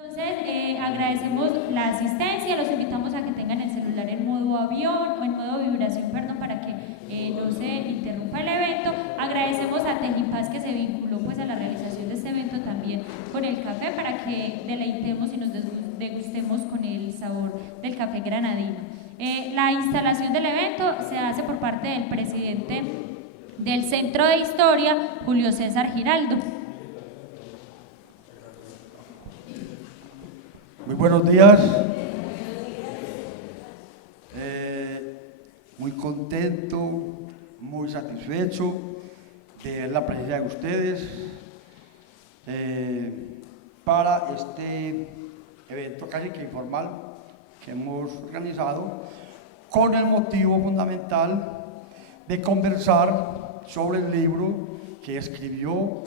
Entonces, agradecemos la asistencia, los invitamos a que tengan el celular en modo avión o en modo vibración, perdón, para que no se interrumpa el evento. Agradecemos a Tejipaz que se vinculó pues a la realización de este evento también con el café para que deleitemos y nos degustemos con el sabor del café granadino. La instalación del evento se hace por parte del presidente del Centro de Historia, Julio César Giraldo. Muy buenos días. Muy contento, muy satisfecho de ver la presencia de ustedes para este evento casi que informal que hemos organizado con el motivo fundamental de conversar sobre el libro que escribió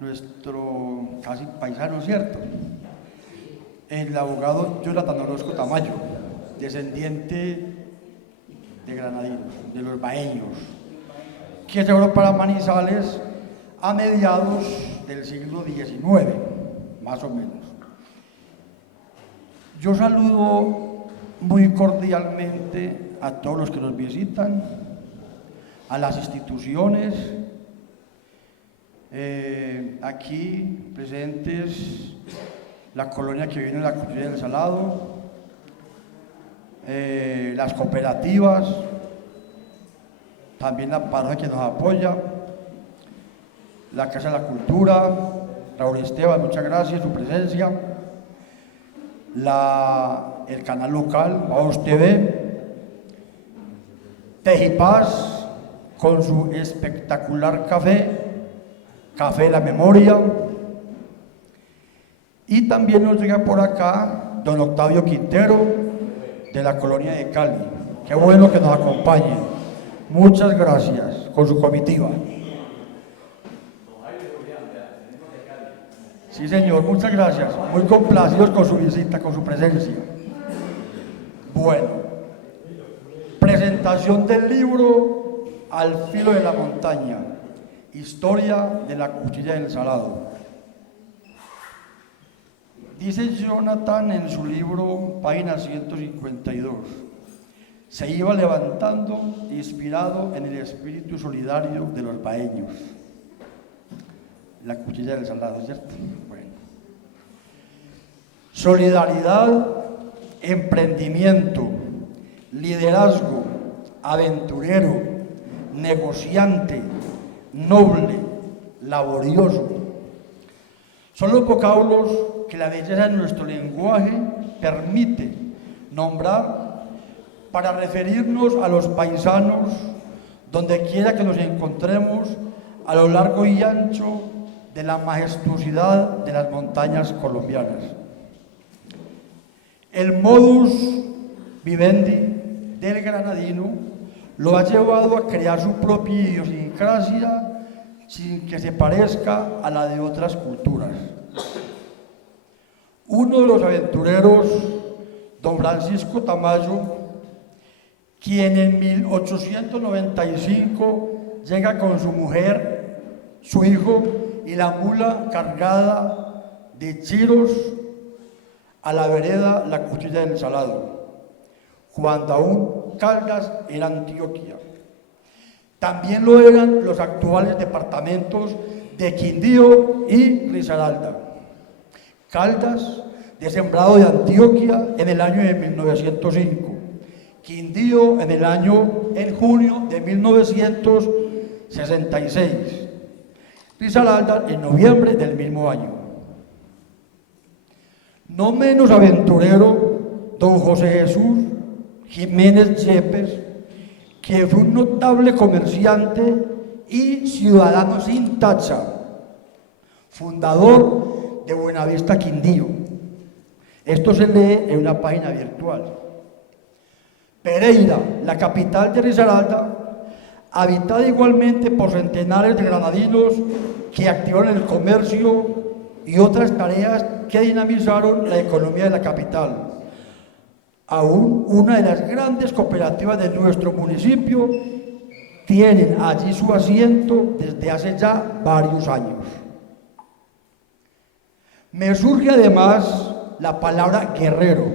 nuestro casi paisano, ¿cierto?, el abogado Jonathan Orozco Tamayo, descendiente de granadinos, de los baeños, que se fueron para Manizales a mediados del siglo XIX, más o menos. Yo saludo muy cordialmente a todos los que nos visitan, a las instituciones aquí presentes, la colonia que viene en la Cuchilla del Salado, las cooperativas, también la parroquia que nos apoya, la Casa de la Cultura, Raúl Esteban, muchas gracias por su presencia, el canal local, Vamos TV, Tejipaz con su espectacular Café de la Memoria. Y también nos llega por acá don Octavio Quintero, de la colonia de Cali. Qué bueno que nos acompañe. Muchas gracias, con su comitiva. Sí, señor, muchas gracias. Muy complacidos con su visita, con su presencia. Bueno, presentación del libro Al filo de la montaña, historia de la Cuchilla del Salado. Dice Jonathan en su libro, página 152, se iba levantando inspirado en el espíritu solidario de los baeños. La Cuchilla del Salado, ¿cierto? Bueno. Solidaridad, emprendimiento, liderazgo, aventurero, negociante, noble, laborioso. Son los vocablos que la belleza de nuestro lenguaje permite nombrar para referirnos a los paisanos donde quiera que nos encontremos a lo largo y ancho de la majestuosidad de las montañas colombianas. El modus vivendi del granadino lo ha llevado a crear su propia idiosincrasia sin que se parezca a la de otras culturas. Uno de los aventureros, don Francisco Tamayo, quien en 1895 llega con su mujer, su hijo y la mula cargada de chiros a la vereda La Cuchilla del Salado, cuando aún Caldas era Antioquia. También lo eran los actuales departamentos de Quindío y Risaralda. Caldas, de Sembrado de Antioquia en el año de 1905. Quindío en junio de 1966. Risaralda en noviembre del mismo año. No menos aventurero, don José Jesús Jiménez Yepes, que fue un notable comerciante y ciudadano sin tacha, fundador de Buenavista Quindío. Esto se lee en una página virtual. Pereira, la capital de Risaralda, habitada igualmente por centenares de granadinos que activaron el comercio y otras tareas que dinamizaron la economía de la capital. Aún una de las grandes cooperativas de nuestro municipio tienen allí su asiento desde hace ya varios años. Me surge además la palabra guerrero,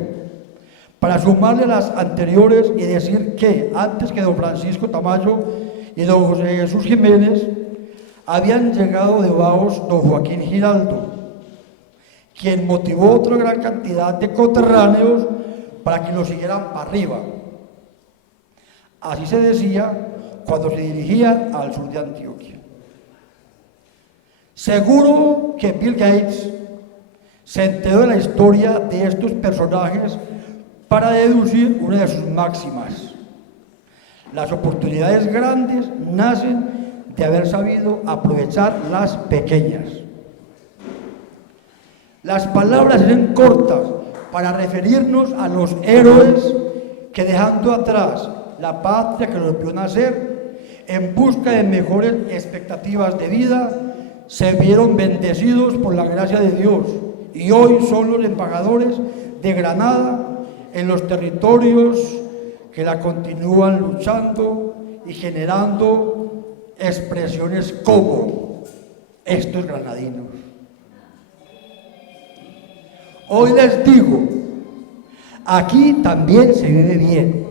para sumarle las anteriores y decir que antes que don Francisco Tamayo y don José Jesús Jiménez, habían llegado de Baos don Joaquín Giraldo, quien motivó otra gran cantidad de coterráneos para que lo siguieran para arriba. Así se decía cuando se dirigía al sur de Antioquia. Seguro que Bill Gates se enteró de la historia de estos personajes para deducir una de sus máximas: las oportunidades grandes nacen de haber sabido aprovechar las pequeñas. Las palabras eran cortas para referirnos a los héroes que, dejando atrás la patria que los vio nacer, en busca de mejores expectativas de vida, se vieron bendecidos por la gracia de Dios y hoy son los embajadores de Granada en los territorios que la continúan luchando y generando expresiones como estos granadinos. Hoy les digo, aquí también se vive bien.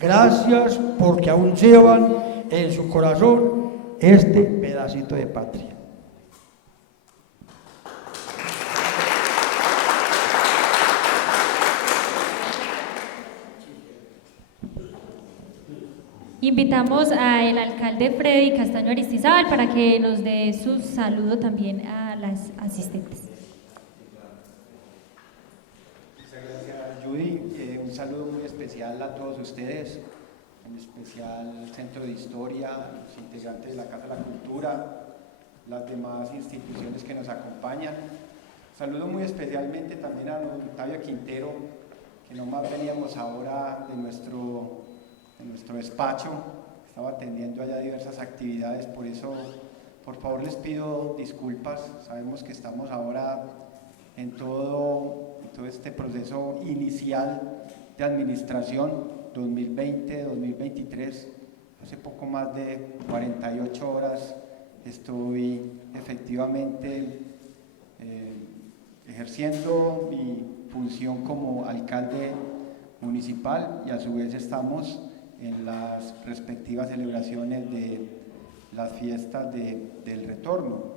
Gracias porque aún llevan en su corazón este pedacito de patria. Invitamos al alcalde Freddy Castaño Aristizábal para que nos dé su saludo también a las asistentes. Muchas gracias, Judy. Un saludo muy especial a todos ustedes, en especial al Centro de Historia, los integrantes de la Casa de la Cultura, las demás instituciones que nos acompañan. Saludo muy especialmente también a don Octavio Quintero, que nomás veníamos ahora de nuestro despacho, estaba atendiendo allá diversas actividades, por eso, por favor, les pido disculpas. Sabemos que estamos ahora en todo este proceso inicial de administración 2020-2023. Hace poco más de 48 horas estoy efectivamente ejerciendo mi función como alcalde municipal y a su vez estamos en las respectivas celebraciones de las fiestas del retorno,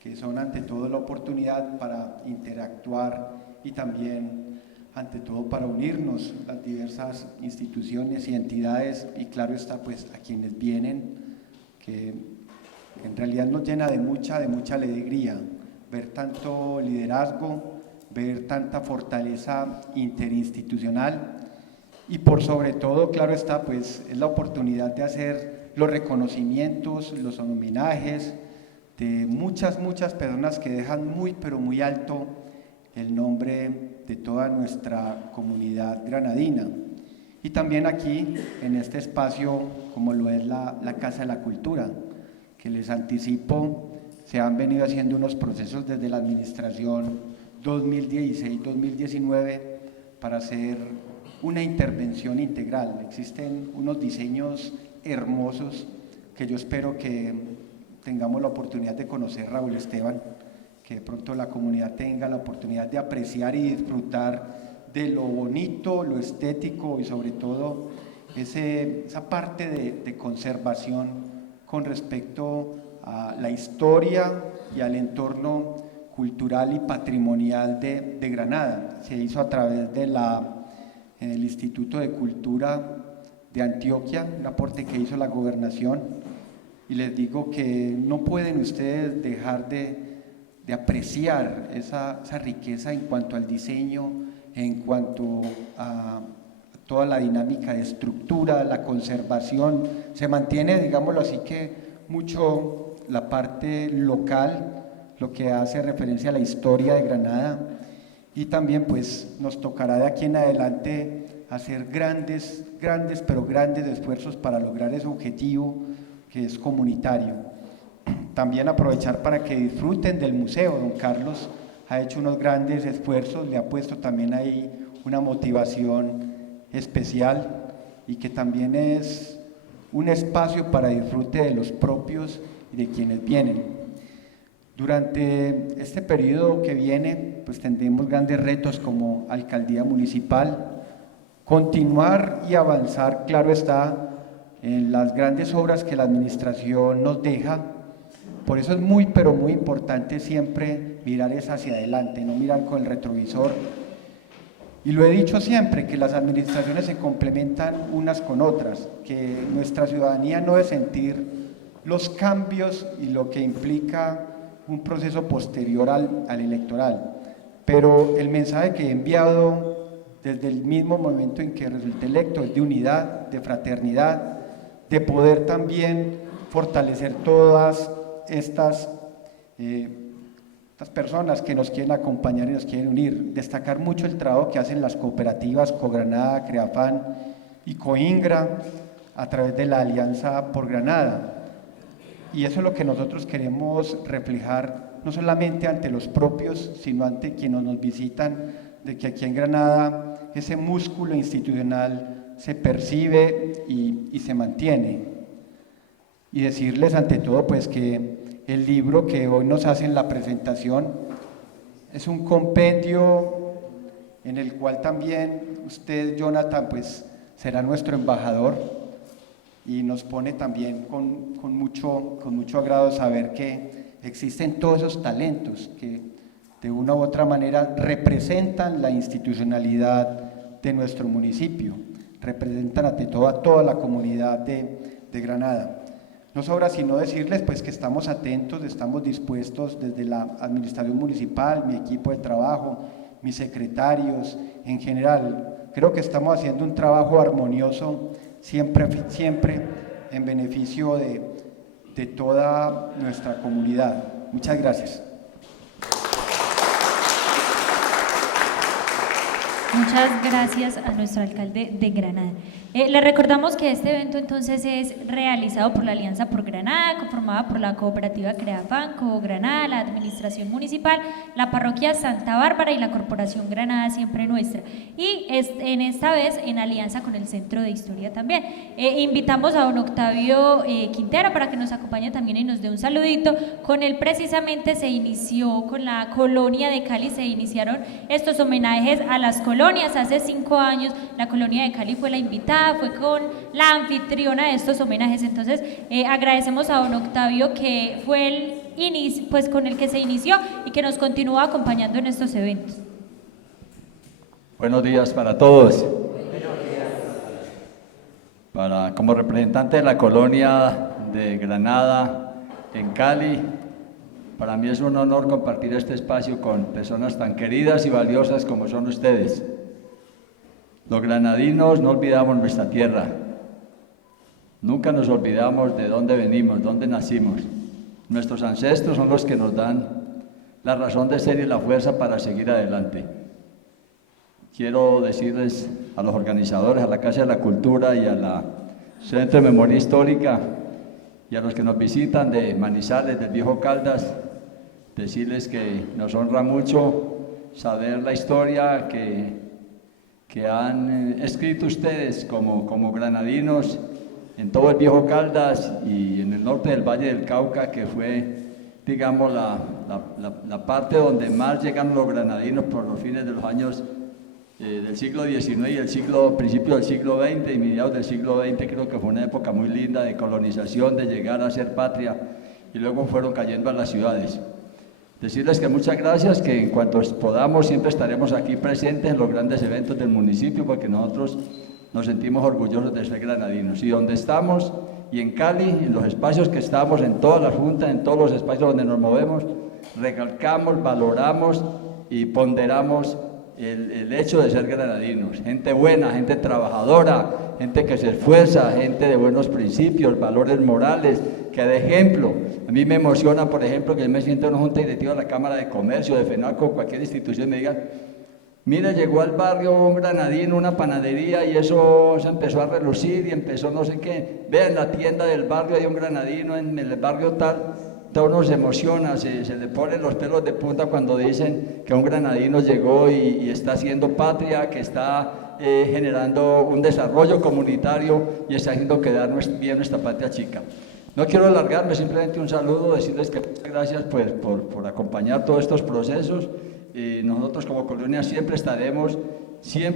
que son ante todo la oportunidad para interactuar y también ante todo para unirnos las diversas instituciones y entidades, y claro está pues a quienes vienen, que en realidad nos llena de mucha alegría ver tanto liderazgo, ver tanta fortaleza interinstitucional. Y por sobre todo, claro está, pues es la oportunidad de hacer los reconocimientos, los homenajes de muchas personas que dejan muy, pero muy alto el nombre de toda nuestra comunidad granadina. Y también aquí, en este espacio, como lo es la Casa de la Cultura, que les anticipo, se han venido haciendo unos procesos desde la administración 2016-2019 para hacer una intervención integral. Existen unos diseños hermosos que yo espero que tengamos la oportunidad de conocer, Raúl Esteban, que de pronto la comunidad tenga la oportunidad de apreciar y disfrutar de lo bonito, lo estético y sobre todo esa parte de conservación con respecto a la historia y al entorno cultural y patrimonial de Granada. Se hizo a través de en el Instituto de Cultura de Antioquia, un aporte que hizo la gobernación, y les digo que no pueden ustedes dejar de apreciar esa riqueza en cuanto al diseño, en cuanto a toda la dinámica de estructura, la conservación. Se mantiene, digámoslo así, que mucho la parte local, lo que hace referencia a la historia de Granada, y también pues nos tocará de aquí en adelante hacer grandes esfuerzos para lograr ese objetivo que es comunitario. También aprovechar para que disfruten del museo. Don Carlos ha hecho unos grandes esfuerzos, le ha puesto también ahí una motivación especial y que también es un espacio para disfrute de los propios y de quienes vienen. Durante este periodo que viene, pues tendremos grandes retos como alcaldía municipal, continuar y avanzar, claro está, en las grandes obras que la administración nos deja. Por eso es muy, pero muy importante siempre mirar es hacia adelante, no mirar con el retrovisor. Y lo he dicho siempre, que las administraciones se complementan unas con otras, que nuestra ciudadanía no debe sentir los cambios y lo que implica un proceso posterior al electoral. Pero el mensaje que he enviado desde el mismo momento en que resulté electo es de unidad, de fraternidad, de poder también fortalecer todas estas personas que nos quieren acompañar y nos quieren unir. Destacar mucho el trabajo que hacen las cooperativas Cogranada, Creafan y Coingra a través de la Alianza por Granada. Y eso es lo que nosotros queremos reflejar, no solamente ante los propios, sino ante quienes nos visitan, de que aquí en Granada ese músculo institucional se percibe y se mantiene. Y decirles ante todo pues que el libro que hoy nos hacen la presentación es un compendio en el cual también usted, Jonathan, pues será nuestro embajador, y nos pone también con mucho agrado saber que existen todos esos talentos que de una u otra manera representan la institucionalidad de nuestro municipio, representan ante todo a toda la comunidad de Granada. No sobra sino decirles pues que estamos atentos, estamos dispuestos desde la administración municipal, mi equipo de trabajo, mis secretarios, en general. Creo que estamos haciendo un trabajo armonioso, siempre en beneficio de toda nuestra comunidad. Muchas gracias. Muchas gracias a nuestro alcalde de Granada. Le recordamos que este evento entonces es realizado por la Alianza por Granada, conformada por la cooperativa Creafan, Cogranada, la administración municipal, la parroquia Santa Bárbara y la corporación Granada Siempre Nuestra. Y en esta vez en alianza con el Centro de Historia también. Invitamos a don Octavio Quintero para que nos acompañe también y nos dé un saludito. Con él precisamente se inició, con la colonia de Cali se iniciaron estos homenajes a las colonias. Hace 5 años la colonia de Cali fue la invitada, fue con la anfitriona de estos homenajes. Entonces agradecemos a don Octavio, que fue el inicio, pues con el que se inició y que nos continúa acompañando en estos eventos. Buenos días para todos. Como representante de la colonia de Granada en Cali, para mí es un honor compartir este espacio con personas tan queridas y valiosas como son ustedes. Los granadinos no olvidamos nuestra tierra, nunca nos olvidamos de dónde venimos, dónde nacimos. Nuestros ancestros son los que nos dan la razón de ser y la fuerza para seguir adelante. Quiero decirles a los organizadores, a la Casa de la Cultura y a la Centro de Memoria Histórica y a los que nos visitan de Manizales, del Viejo Caldas, decirles que nos honra mucho saber la historia que han escrito ustedes como granadinos en todo el Viejo Caldas y en el norte del Valle del Cauca, que fue, digamos, la parte donde más llegaron los granadinos por los fines de los años del siglo XIX y principio del siglo XX y mediados del siglo XX. Creo que fue una época muy linda de colonización, de llegar a ser patria, y luego fueron cayendo a las ciudades. Decirles que muchas gracias, que en cuanto podamos siempre estaremos aquí presentes en los grandes eventos del municipio, porque nosotros nos sentimos orgullosos de ser granadinos. Y donde estamos, y en Cali, en los espacios que estamos, en todas las juntas, en todos los espacios donde nos movemos, recalcamos, valoramos y ponderamos el hecho de ser granadinos. Gente buena, gente trabajadora, gente que se esfuerza, gente de buenos principios, valores morales, que de ejemplo. A mí me emociona, por ejemplo, que yo me siento en una junta directiva de la Cámara de Comercio, de FENALCO, cualquier institución, y me digan: mire, llegó al barrio un granadino, una panadería, y eso se empezó a relucir y empezó no sé qué. Vean, la tienda del barrio hay un granadino en el barrio tal. Todo uno se emociona, se le ponen los pelos de punta cuando dicen que un granadino llegó y está haciendo patria, que está generando un desarrollo comunitario y está haciendo quedar bien nuestra patria chica. No quiero alargarme, simplemente un saludo, decirles que muchas gracias pues, por acompañar todos estos procesos y nosotros como Colonia siempre estaremos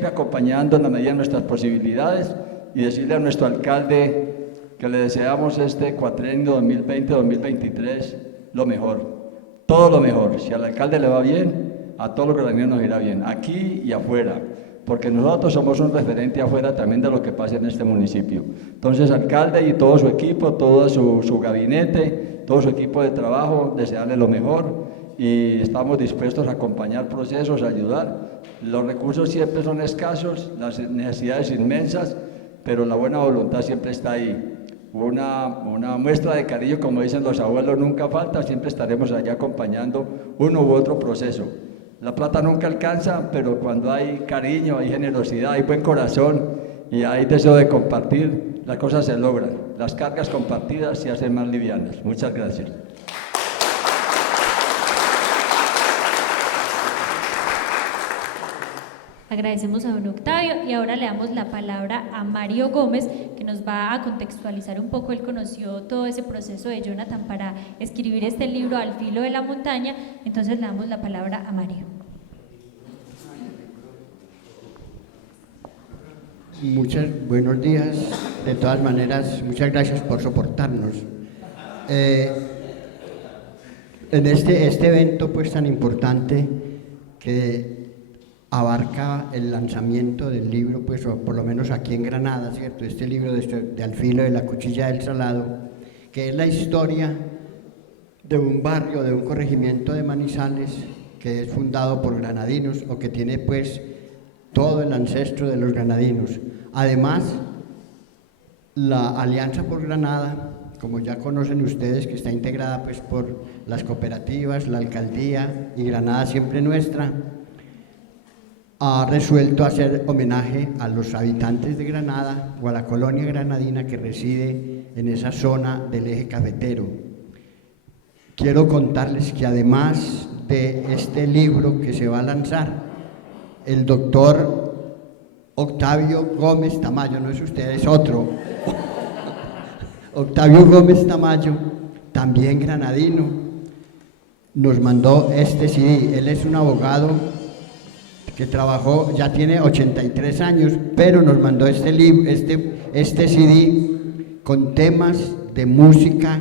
acompañando en la medida de nuestras posibilidades y decirle a nuestro alcalde que le deseamos este cuatrienio 2020-2023 lo mejor, todo lo mejor. Si al alcalde le va bien, a todos los granaderos nos irá bien, aquí y afuera, porque nosotros somos un referente afuera también de lo que pasa en este municipio. Entonces, alcalde y todo su equipo, todo su gabinete, todo su equipo de trabajo, desearle lo mejor y estamos dispuestos a acompañar procesos, a ayudar. Los recursos siempre son escasos, las necesidades inmensas, pero la buena voluntad siempre está ahí. Una muestra de cariño, como dicen los abuelos, nunca falta, siempre estaremos allá acompañando uno u otro proceso. La plata nunca alcanza, pero cuando hay cariño, hay generosidad, hay buen corazón y hay deseo de compartir, las cosas se logran. Las cargas compartidas se hacen más livianas. Muchas gracias. Agradecemos a don Octavio y ahora le damos la palabra a Mario Gómez, que nos va a contextualizar un poco. Él conoció todo ese proceso de Jonathan para escribir este libro Al filo de la montaña, entonces le damos la palabra a Mario. Buenos días, de todas maneras, muchas gracias por soportarnos. En este evento pues tan importante que abarca el lanzamiento del libro, pues o por lo menos aquí en Granada, ¿cierto? Este libro de Al filo de la cuchilla del salado, que es la historia de un barrio, de un corregimiento de Manizales, que es fundado por granadinos o que tiene pues todo el ancestro de los granadinos. Además, la Alianza por Granada, como ya conocen ustedes, que está integrada pues por las cooperativas, la alcaldía y Granada Siempre Nuestra, ha resuelto hacer homenaje a los habitantes de Granada o a la colonia granadina que reside en esa zona del eje cafetero. Quiero contarles que además de este libro que se va a lanzar, el doctor Octavio Gómez Tamayo, no es usted, es otro, Octavio Gómez Tamayo, también granadino, nos mandó este CD. Él es un abogado que trabajó, ya tiene 83 años, pero nos mandó este libro, este CD con temas de música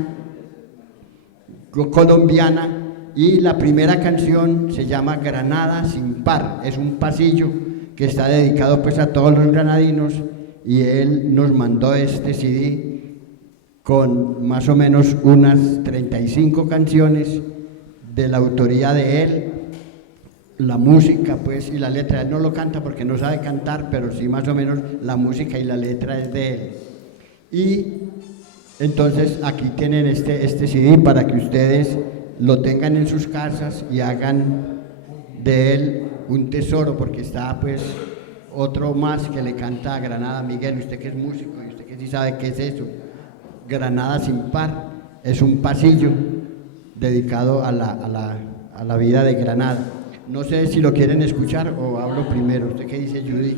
colombiana, y la primera canción se llama Granada sin par, es un pasillo que está dedicado pues a todos los granadinos, y él nos mandó este CD con más o menos unas 35 canciones de la autoría de él. La música pues y la letra, él no lo canta porque no sabe cantar, pero sí más o menos la música y la letra es de él. Y entonces aquí tienen este CD para que ustedes lo tengan en sus casas y hagan de él un tesoro, porque está pues otro más que le canta a Granada. Miguel, usted que es músico y usted que sí sabe qué es eso, Granada sin par, es un pasillo dedicado a la vida de Granada. No sé si lo quieren escuchar o hablo primero. ¿Usted qué dice, Judy?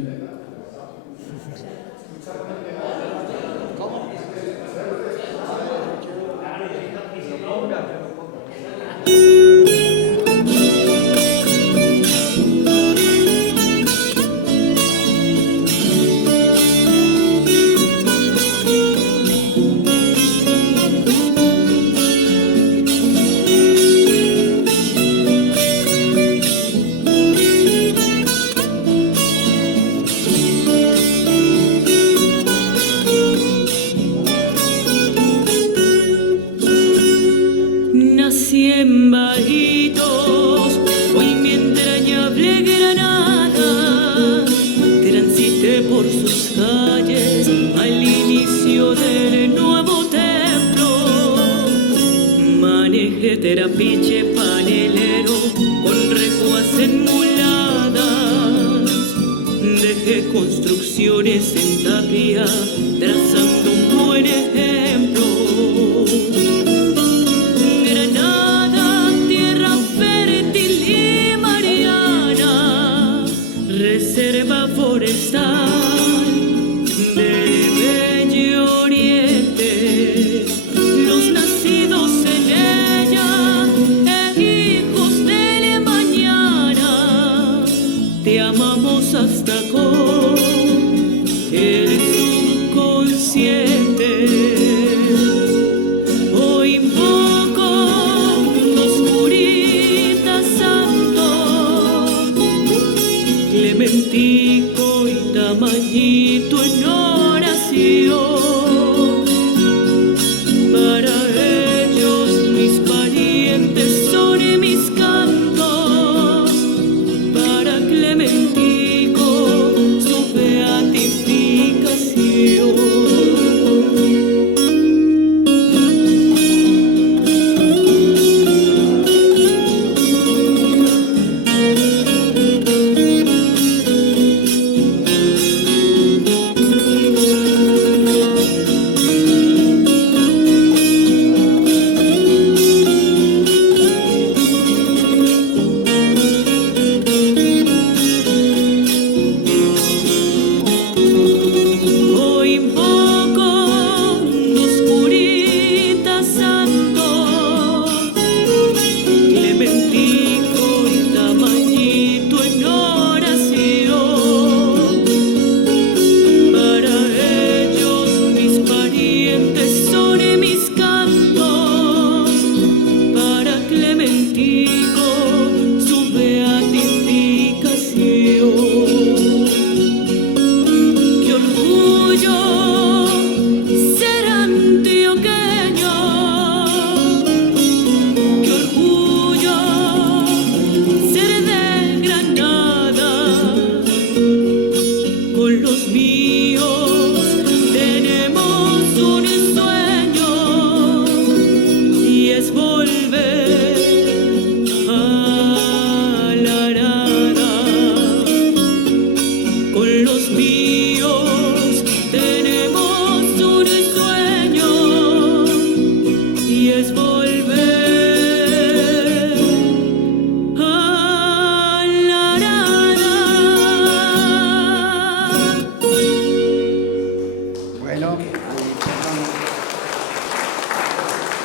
Terapiche panelero con recuas enmuladas, dejé construcciones en tapia trazando un buen ejemplo. Granada, tierra fértil y mariana, reserva forestal del bello oriente.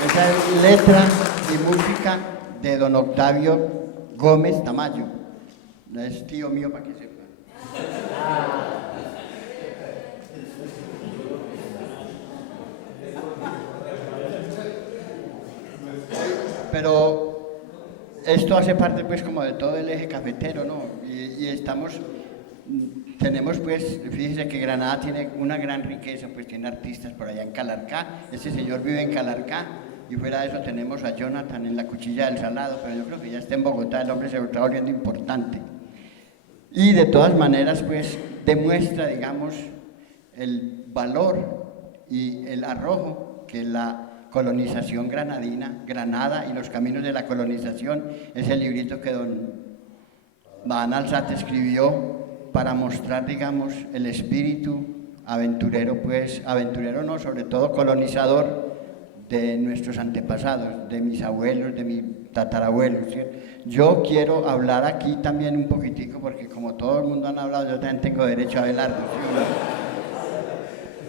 Esa es letra y música de don Octavio Gómez Tamayo. Es tío mío para que sepa. Pero esto hace parte pues como de todo el eje cafetero, ¿no? Y tenemos pues, fíjese que Granada tiene una gran riqueza, pues tiene artistas por allá en Calarcá, este señor vive en Calarcá, y fuera de eso tenemos a Jonathan en la Cuchilla del Salado, pero yo creo que ya está en Bogotá, el hombre se está volviendo importante. Y de todas maneras pues demuestra, digamos, el valor y el arrojo que la colonización granadina, Granada y los caminos de la colonización, es el librito que don Adán Alzate escribió para mostrar, digamos, el espíritu aventurero, pues, aventurero no, sobre todo colonizador de nuestros antepasados, de mis abuelos, de mis tatarabuelos, ¿cierto? Yo quiero hablar aquí también un poquitico, porque como todo el mundo han hablado, yo también tengo derecho a hablar, ¿sí?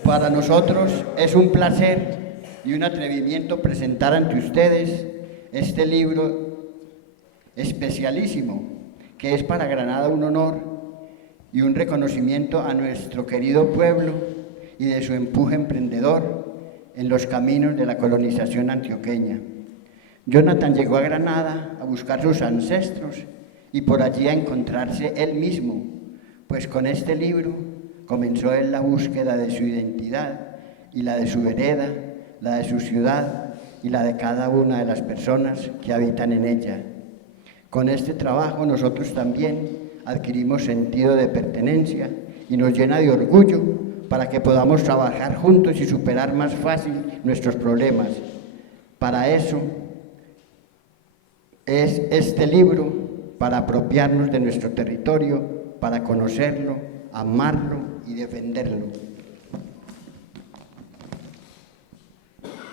Para nosotros es un placer y un atrevimiento presentar ante ustedes este libro especialísimo, que es para Granada un honor y un reconocimiento a nuestro querido pueblo y de su empuje emprendedor en los caminos de la colonización antioqueña. Jonathan llegó a Granada a buscar sus ancestros y por allí a encontrarse él mismo, pues con este libro comenzó él la búsqueda de su identidad y la de su vereda, la de su ciudad y la de cada una de las personas que habitan en ella. Con este trabajo nosotros también adquirimos sentido de pertenencia y nos llena de orgullo para que podamos trabajar juntos y superar más fácil nuestros problemas. Para eso es este libro, para apropiarnos de nuestro territorio, para conocerlo, amarlo y defenderlo.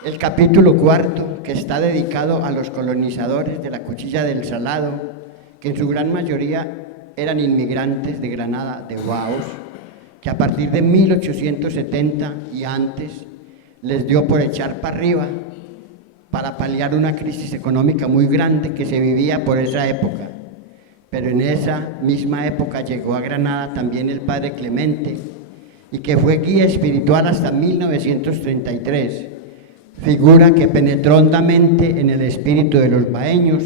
El capítulo 4, que está dedicado a los colonizadores de la Cuchilla del Salado, que en su gran mayoría eran inmigrantes de Granada, de Guaos, que a partir de 1870 y antes les dio por echar para arriba para paliar una crisis económica muy grande que se vivía por esa época. Pero en esa misma época llegó a Granada también el padre Clemente, y que fue guía espiritual hasta 1933, figura que penetró hondamente en el espíritu de los baeños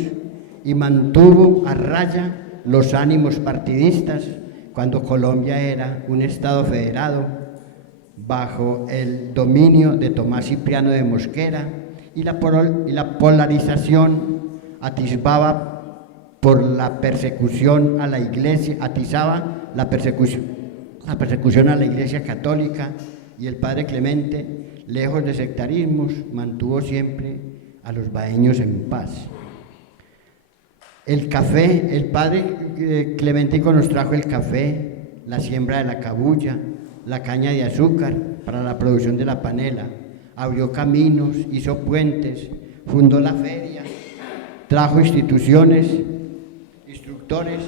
y mantuvo a raya los ánimos partidistas cuando Colombia era un estado federado bajo el dominio de Tomás Cipriano de Mosquera, y la polarización atisbaba por la persecución a la iglesia, atizaba la persecución a la iglesia católica, y el padre Clemente, lejos de sectarismos, mantuvo siempre a los baeños en paz. El café, el padre Clementico nos trajo el café, la siembra de la cabuya, la caña de azúcar para la producción de la panela, abrió caminos, hizo puentes, fundó la feria, trajo instituciones, instructores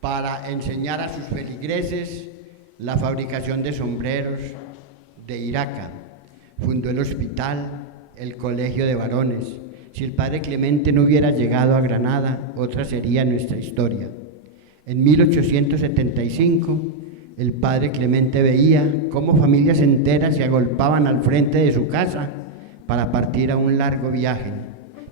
para enseñar a sus feligreses la fabricación de sombreros de Iraca, fundó el hospital, el colegio de varones. Si el padre Clemente no hubiera llegado a Granada, otra sería nuestra historia. En 1875, el padre Clemente veía cómo familias enteras se agolpaban al frente de su casa para partir a un largo viaje.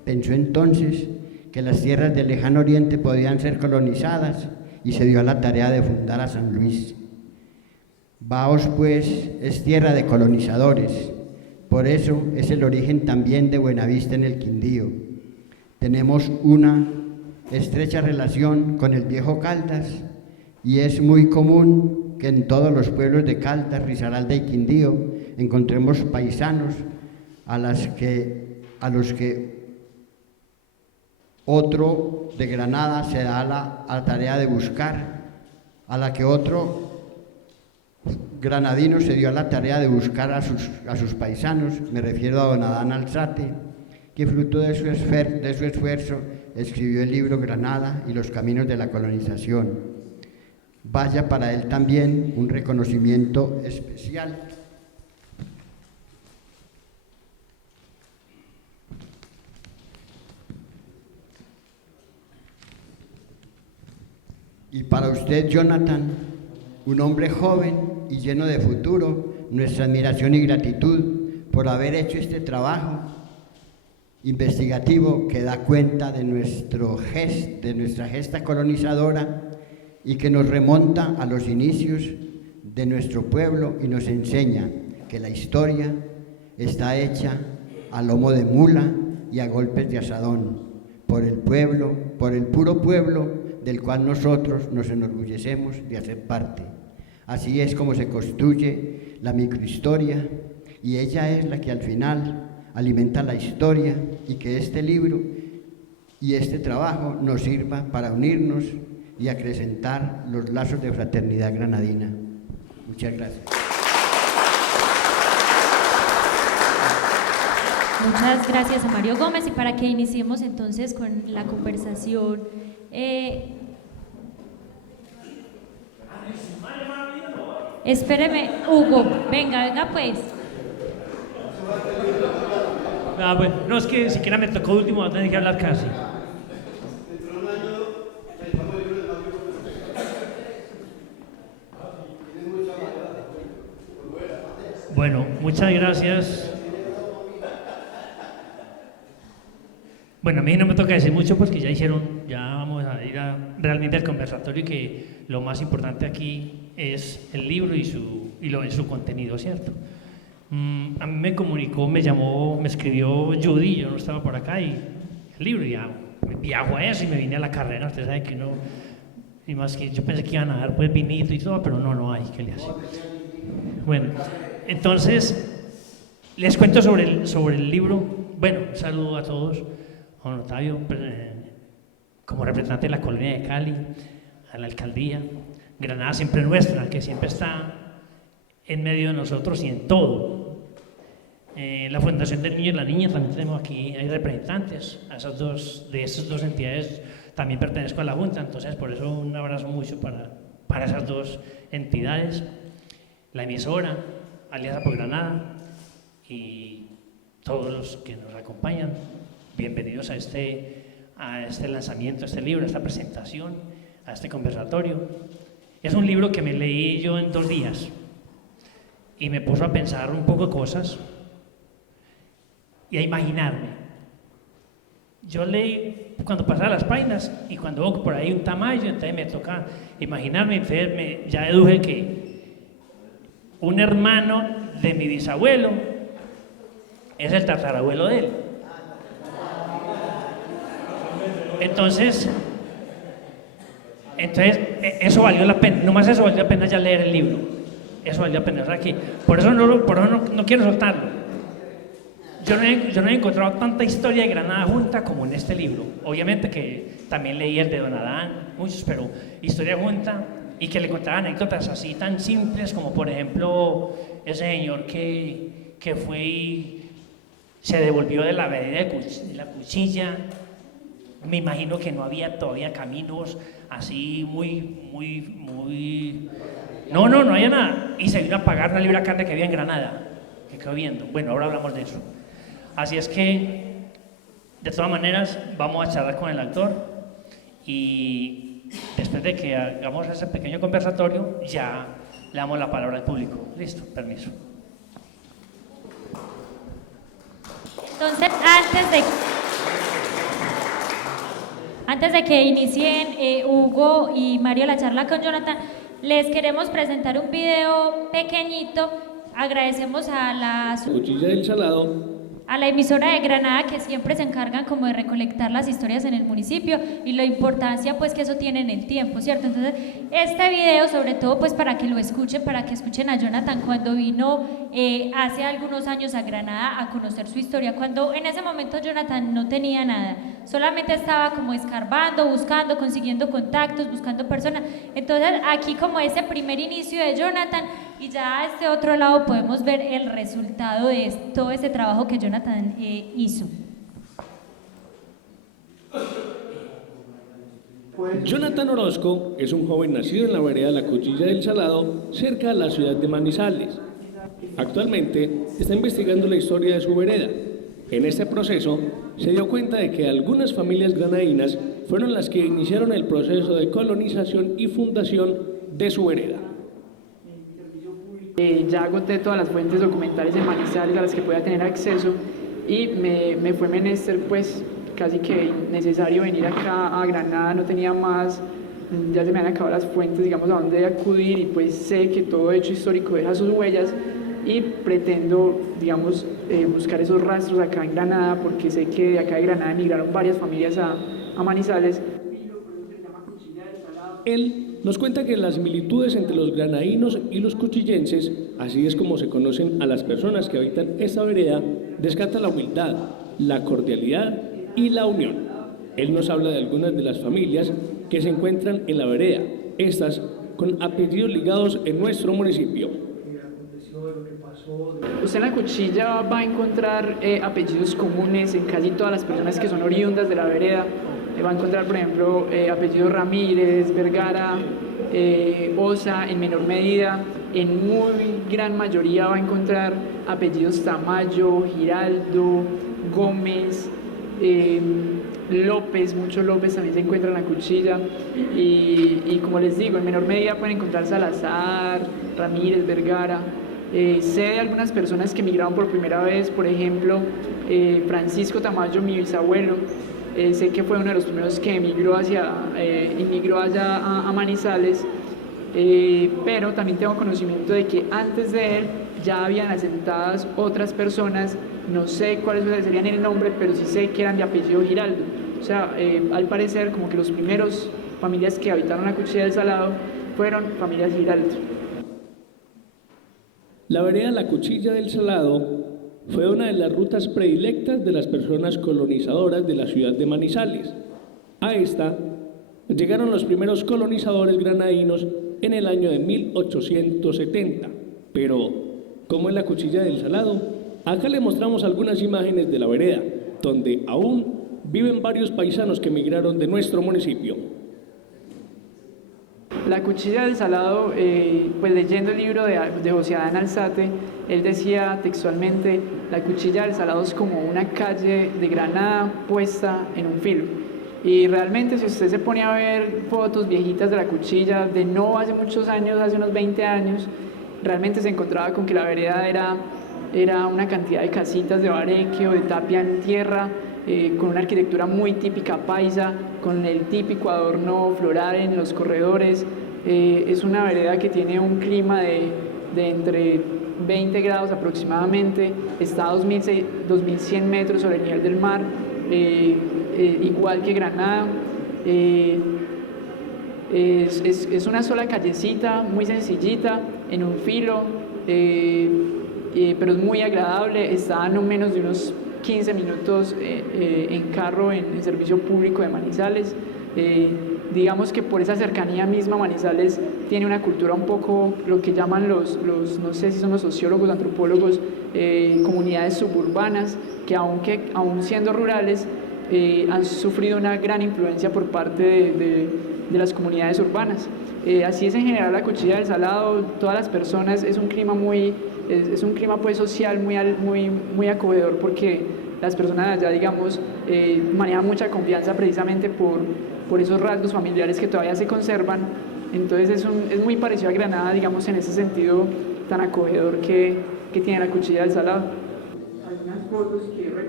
Pensó entonces que las tierras del lejano oriente podían ser colonizadas y se dio a la tarea de fundar a San Luis. Baos, pues, es tierra de colonizadores. Por eso es el origen también de Buenavista en el Quindío. Tenemos una estrecha relación con el viejo Caldas y es muy común que en todos los pueblos de Caldas, Risaralda y Quindío encontremos paisanos a los que otro de Granada se da la tarea de buscar, a la que otro granadino se dio a la tarea de buscar a sus paisanos. Me refiero a don Adán Alzate, que fruto de su esfuerzo escribió el libro Granada y los caminos de la colonización. Vaya para él también un reconocimiento especial. Y para usted, Jonathan, un hombre joven y lleno de futuro, nuestra admiración y gratitud por haber hecho este trabajo investigativo que da cuenta de nuestra gesta colonizadora y que nos remonta a los inicios de nuestro pueblo y nos enseña que la historia está hecha a lomo de mula y a golpes de asadón, por el pueblo, por el puro pueblo del cual nosotros nos enorgullecemos de hacer parte. Así es como se construye la microhistoria, y ella es la que al final alimenta la historia, y que este libro y este trabajo nos sirva para unirnos y acrecentar los lazos de fraternidad granadina. Muchas gracias. Muchas gracias a Mario Gómez, y para que iniciemos entonces con la conversación, espéreme, Hugo, venga pues. Bueno, no, es que siquiera me tocó último, voy a tener que hablar casi. Bueno, muchas gracias. Bueno, a mí no me toca decir mucho, pues que ya vamos a ir realmente al conversatorio, y que lo más importante aquí es el libro y su contenido, ¿cierto? A mí me comunicó, me escribió Judy, yo no estaba por acá, y el libro, ya me viajo a eso y me vine a la carrera. Usted sabe que no, y más que yo pensé que iban a dar pues vinito y todo, pero no hay, ¿qué le hace? Bueno, entonces les cuento sobre el libro. Bueno, un saludo a todos. Juan Octavio, como representante de la colonia de Cali, a la alcaldía, Granada siempre nuestra, que siempre está en medio de nosotros y en todo. La Fundación del Niño y la Niña, también tenemos aquí, hay representantes, de esas dos entidades también pertenezco a la Junta, entonces por eso un abrazo mucho para esas dos entidades, la emisora, Alianza por Granada, y todos los que nos acompañan. Bienvenidos a este lanzamiento, a este libro, a esta presentación, a este conversatorio. Es un libro que me leí yo en 2 días y me puso a pensar un poco de cosas y a imaginarme. Yo leí cuando pasaba las páginas, y cuando veo por ahí un tamaño, entonces me toca imaginarme, entonces ya deduje que un hermano de mi bisabuelo es el tatarabuelo de él. Entonces eso valió la pena, nomás eso valió la pena ya leer el libro, eso valió la pena estar aquí, por eso no quiero soltarlo. Yo no he encontrado tanta historia de Granada junta como en este libro. Obviamente que también leí el de Don Adán, muchos, pero historia junta, y que le contaba anécdotas así tan simples como, por ejemplo, ese señor que fue y se devolvió de la vereda de la Cuchilla. Me imagino que no había todavía caminos así no había nada, y se vino a pagar una libra carne que había en Granada, que quedó viendo. Bueno, ahora hablamos de eso. Así es que, de todas maneras, vamos a charlar con el autor, y después de que hagamos ese pequeño conversatorio, ya le damos la palabra al público. Listo, permiso. Entonces, antes de que inicien Hugo y Mario la charla con Jonathan, les queremos presentar un video pequeñito. Agradecemos a la Cuchilla del Salado, a la emisora de Granada, que siempre se encargan como de recolectar las historias en el municipio, y la importancia pues que eso tiene en el tiempo, ¿cierto? Entonces este video, sobre todo pues para que lo escuchen, para que escuchen a Jonathan cuando vino hace algunos años a Granada a conocer su historia, cuando en ese momento Jonathan no tenía nada, solamente estaba como escarbando, buscando, consiguiendo contactos, buscando personas. Entonces aquí como ese primer inicio de Jonathan, y ya a este otro lado podemos ver el resultado de todo ese trabajo que Jonathan hizo. Jonathan Orozco es un joven nacido en la vereda de la Cuchilla del Salado, cerca de la ciudad de Manizales. Actualmente está investigando la historia de su vereda, En este proceso, se dio cuenta de que algunas familias granadinas fueron las que iniciaron el proceso de colonización y fundación de su vereda. Ya agoté todas las fuentes documentales en Manizales a las que podía tener acceso y me fue menester pues casi que necesario venir acá a Granada, no tenía más, ya se me han acabado las fuentes, digamos, a dónde acudir y pues sé que todo hecho histórico deja sus huellas y pretendo, digamos, buscar esos rastros acá en Granada porque sé que de acá de Granada emigraron varias familias a Manizales. Él nos cuenta que las similitudes entre los granadinos y los cuchillenses, así es como se conocen a las personas que habitan esta vereda, descarta la humildad, la cordialidad y la unión. Él nos habla de algunas de las familias que se encuentran en la vereda, estas con apellidos ligados en nuestro municipio. Usted en la cuchilla va a encontrar apellidos comunes en casi todas las personas que son oriundas de la vereda. Va a encontrar, por ejemplo, apellidos Ramírez, Vergara, Osa en menor medida. En muy gran mayoría va a encontrar apellidos Tamayo, Giraldo, Gómez, López, mucho López también se encuentra en la cuchilla. Y como les digo, en menor medida pueden encontrar Salazar, Ramírez, Vergara. Sé de algunas personas que emigraron por primera vez, por ejemplo, Francisco Tamayo, mi bisabuelo, sé que fue uno de los primeros que inmigró allá a Manizales, pero también tengo conocimiento de que antes de él ya habían asentadas otras personas, no sé cuáles serían el nombre, pero sí sé que eran de apellido Giraldo. O sea, al parecer como que los primeros familias que habitaron la Cuchilla del Salado fueron familias Giraldo. La vereda La Cuchilla del Salado fue una de las rutas predilectas de las personas colonizadoras de la ciudad de Manizales. A esta llegaron los primeros colonizadores granadinos en el año de 1870. Pero, ¿cómo es la Cuchilla del Salado? Acá le mostramos algunas imágenes de la vereda, donde aún viven varios paisanos que emigraron de nuestro municipio. La Cuchilla del Salado, pues leyendo el libro de José Adán Alzate, él decía textualmente, la Cuchilla del Salado es como una calle de Granada puesta en un filo. Y realmente si usted se pone a ver fotos viejitas de la Cuchilla, de no hace muchos años, hace unos 20 años, realmente se encontraba con que la vereda era una cantidad de casitas de bareque o de tapia en tierra, con una arquitectura muy típica paisa, con el típico adorno floral en los corredores. Es una vereda que tiene un clima de entre 20 grados aproximadamente, está a 2100 metros sobre el nivel del mar, igual que Granada. Es una sola callecita, muy sencillita, en un filo, pero es muy agradable, está a no menos de unos 15 minutos en carro en el servicio público de Manizales. Digamos que por esa cercanía misma Manizales tiene una cultura un poco, lo que llaman los no sé si son los sociólogos, antropólogos, comunidades suburbanas, que aún siendo rurales, han sufrido una gran influencia por parte de las comunidades urbanas. Así es en general la Cuchilla del Salado, todas las personas, es un clima pues social muy acogedor porque las personas de allá, digamos, manejan mucha confianza precisamente por esos rasgos familiares que todavía se conservan. Entonces es muy parecido a Granada, digamos, en ese sentido tan acogedor que tiene la Cuchilla del Salado.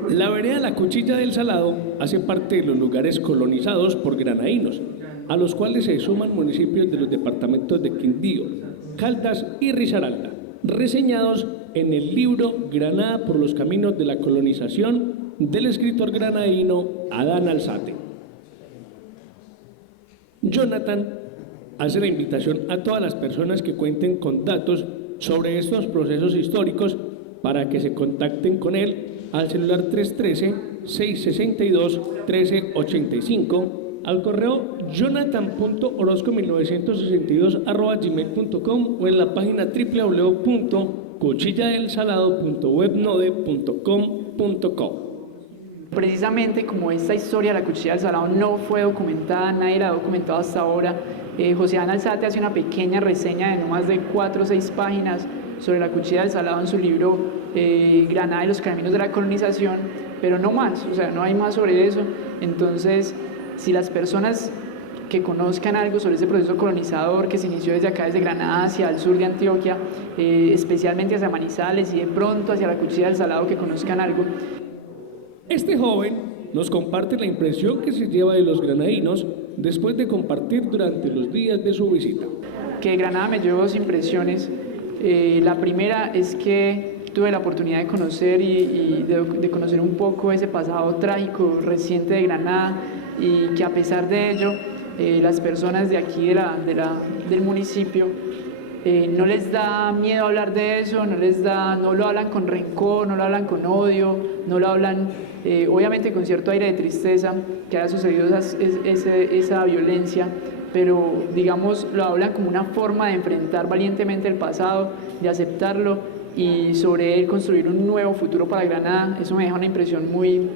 La vereda La Cuchilla del Salado hace parte de los lugares colonizados por granadinos, a los cuales se suman municipios de los departamentos de Quindío, Caldas y Risaralda, reseñados en el libro Granada por los caminos de la colonización del escritor granadino Adán Alzate. Jonathan hace la invitación a todas las personas que cuenten con datos sobre estos procesos históricos para que se contacten con él al celular 313-662-1385, al correo jonathan.orozco1962@gmail.com o en la página www.cuchilladelsalado.webnode.com.co. Precisamente como esta historia de la Cuchilla del Salado no fue documentada, nadie la ha documentado hasta ahora, José Adán Alzate hace una pequeña reseña de no más de 4 o 6 páginas sobre la Cuchilla del Salado en su libro Granada y los caminos de la colonización, pero no más, o sea, no hay más sobre eso. Entonces, si las personas que conozcan algo sobre ese proceso colonizador que se inició desde acá, desde Granada hacia el sur de Antioquia, especialmente hacia Manizales y de pronto hacia la Cuchilla del Salado, que conozcan algo. Este joven nos comparte la impresión que se lleva de los granadinos después de compartir durante los días de su visita. Que de Granada me llevo dos impresiones. La primera es que tuve la oportunidad de conocer y de conocer un poco ese pasado trágico reciente de Granada, y que a pesar de ello las personas de aquí del municipio no les da miedo hablar de eso, no lo hablan con rencor, no lo hablan con odio, no lo hablan obviamente con cierto aire de tristeza que haya sucedido esa violencia, pero digamos lo hablan como una forma de enfrentar valientemente el pasado, de aceptarlo y sobre él construir un nuevo futuro para Granada. Eso me deja una impresión muy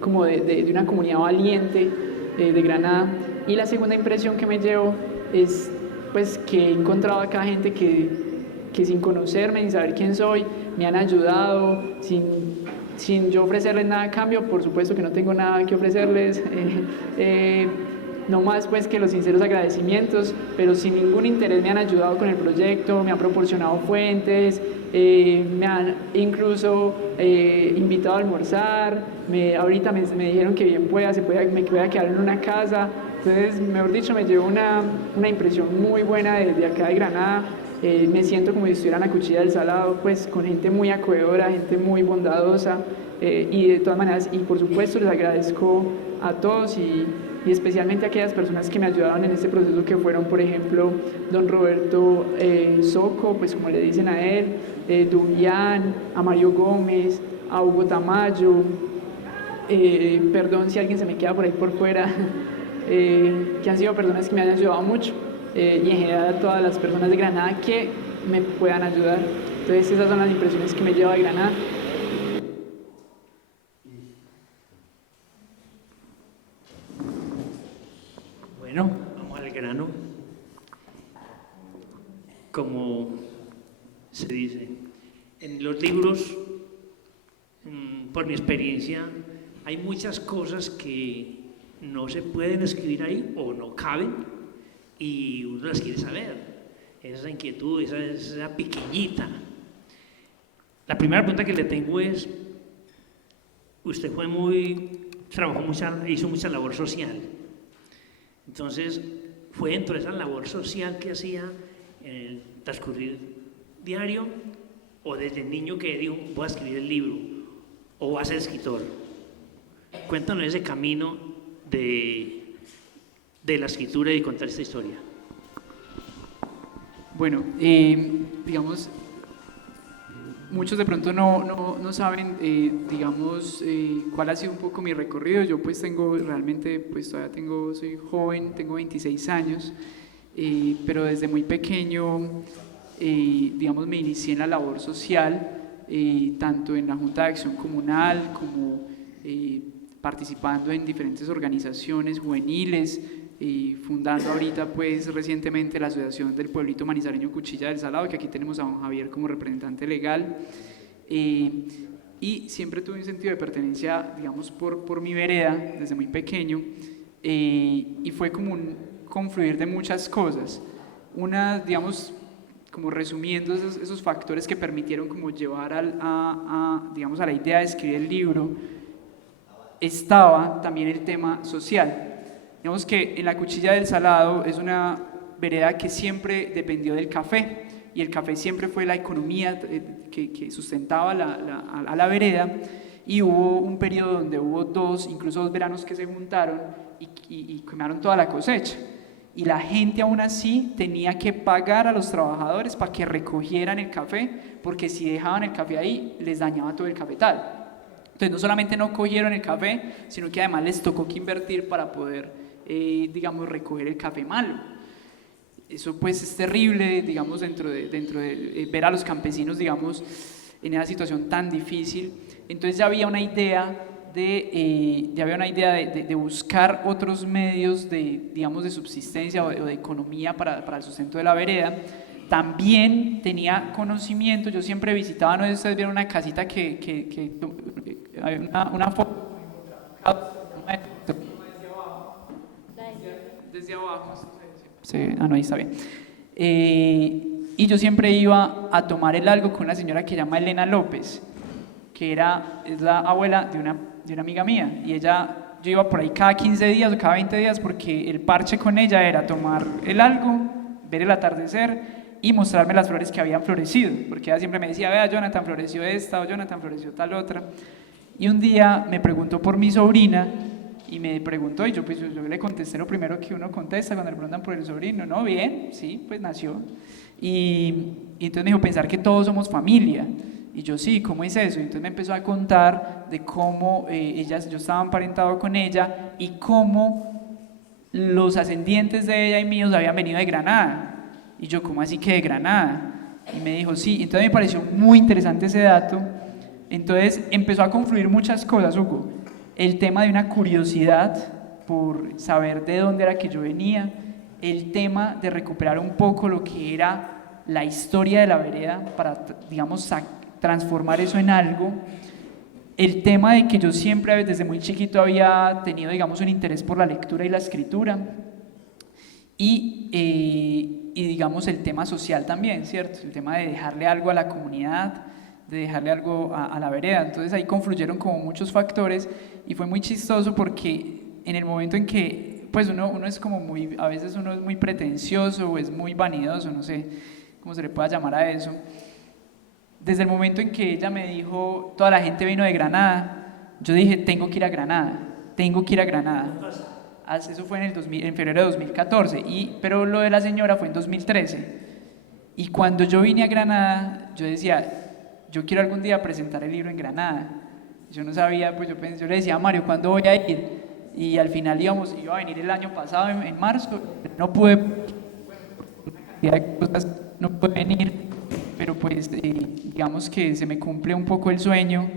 como de una comunidad valiente de Granada. Y la segunda impresión que me llevo es pues que he encontrado acá gente que sin conocerme, sin saber quién soy, me han ayudado sin yo ofrecerles nada a cambio. Por supuesto que no tengo nada que ofrecerles, no más pues que los sinceros agradecimientos, pero sin ningún interés me han ayudado con el proyecto, me han proporcionado fuentes, me han incluso invitado a almorzar, ahorita me dijeron que bien me pueda quedar en una casa. Entonces, mejor dicho, me llevo una impresión muy buena de acá de Granada. Me siento como si estuviera en la Cuchilla del Salado, pues con gente muy acogedora, gente muy bondadosa, y de todas maneras, y por supuesto les agradezco a todos y especialmente a aquellas personas que me ayudaron en este proceso, que fueron, por ejemplo, don Roberto Soco, pues como le dicen a él, Dubián, a Mario Gómez, a Hugo Tamayo, perdón si alguien se me queda por ahí por fuera, que han sido personas que me han ayudado mucho, y en general a todas las personas de Granada que me puedan ayudar. Entonces esas son las impresiones que me llevo de Granada. Bueno, vamos al grano. Como se dice, en los libros, por mi experiencia, hay muchas cosas que no se pueden escribir ahí o no caben y uno las quiere saber. Esa inquietud, esa pequeñita. La primera pregunta que le tengo es, usted hizo mucha labor social. Entonces, ¿fue dentro de esa labor social que hacía en el transcurrir diario, o desde niño que dijo, voy a escribir el libro, o voy a ser escritor? Cuéntanos ese camino de la escritura y de contar esta historia. Bueno, digamos, muchos de pronto no saben, digamos, cuál ha sido un poco mi recorrido. Yo pues soy joven, tengo 26 años, pero desde muy pequeño, digamos, me inicié en la labor social, tanto en la Junta de Acción Comunal como participando en diferentes organizaciones juveniles, fundando ahorita pues recientemente la Asociación del Pueblito Manizaleño Cuchilla del Salado, que aquí tenemos a don Javier como representante legal, y siempre tuve un sentido de pertenencia, digamos, por mi vereda desde muy pequeño, y fue como un confluir de muchas cosas. Una, digamos, como resumiendo esos factores que permitieron como llevar digamos, a la idea de escribir el libro, estaba también el tema social. Digamos que en la Cuchilla del Salado es una vereda que siempre dependió del café, y el café siempre fue la economía que sustentaba a la vereda, y hubo un periodo donde hubo incluso dos veranos que se juntaron y quemaron toda la cosecha, y la gente aún así tenía que pagar a los trabajadores para que recogieran el café, porque si dejaban el café ahí les dañaba todo el cafetal. Entonces no solamente no cogieron el café, sino que además les tocó que invertir para poder, digamos, recoger el café malo. Eso pues es terrible, digamos, dentro de ver a los campesinos, digamos, en esa situación tan difícil. Entonces ya había una idea de buscar otros medios de, digamos, de subsistencia o de economía para el sustento de la vereda. también tenía conocimiento. Yo siempre visitaba, no sé si ustedes vieron una casita hay una foto desde abajo. Sí, no, ahí está bien. Y yo siempre iba a tomar el algo con una señora que se llama Elena López, que es la abuela de una amiga mía, y yo iba por ahí cada 15 días o cada 20 días porque el parche con ella era tomar el algo, ver el atardecer y mostrarme las flores que habían florecido, porque ella siempre me decía, vea, Jonathan, floreció esta, o Jonathan, floreció tal otra. Y un día me preguntó por mi sobrina, y me preguntó, y yo le contesté lo primero que uno contesta cuando le preguntan por el sobrino, no, bien, sí, pues nació. Y entonces me dijo, pensar que todos somos familia. Y yo, sí, ¿cómo es eso? Y entonces me empezó a contar de cómo yo estaba emparentado con ella y cómo los ascendientes de ella y míos habían venido de Granada. Y yo, ¿cómo así que de Granada? Y me dijo, sí. Entonces me pareció muy interesante ese dato. Entonces empezó a confluir muchas cosas, Hugo. El tema de una curiosidad por saber de dónde era que yo venía, el tema de recuperar un poco lo que era la historia de la vereda para, digamos, transformar eso en algo, el tema de que yo siempre desde muy chiquito había tenido, digamos, un interés por la lectura y la escritura, y digamos el tema social también, ¿cierto? El tema de dejarle algo a la comunidad, de dejarle algo a la vereda. Entonces ahí confluyeron como muchos factores y fue muy chistoso porque en el momento en que pues uno es como muy, a veces uno es muy pretencioso o es muy vanidoso, no sé cómo se le pueda llamar a eso. Desde el momento en que ella me dijo, toda la gente vino de Granada, yo dije, tengo que ir a Granada, tengo que ir a Granada. Eso fue en febrero de 2014, pero lo de la señora fue en 2013. Y cuando yo vine a Granada, yo decía, yo quiero algún día presentar el libro en Granada. Yo no sabía, pues yo le decía a Mario, ¿cuándo voy a ir? Y al final iba a venir el año pasado, en marzo, no pude, no pude venir, pero pues digamos que se me cumple un poco el sueño,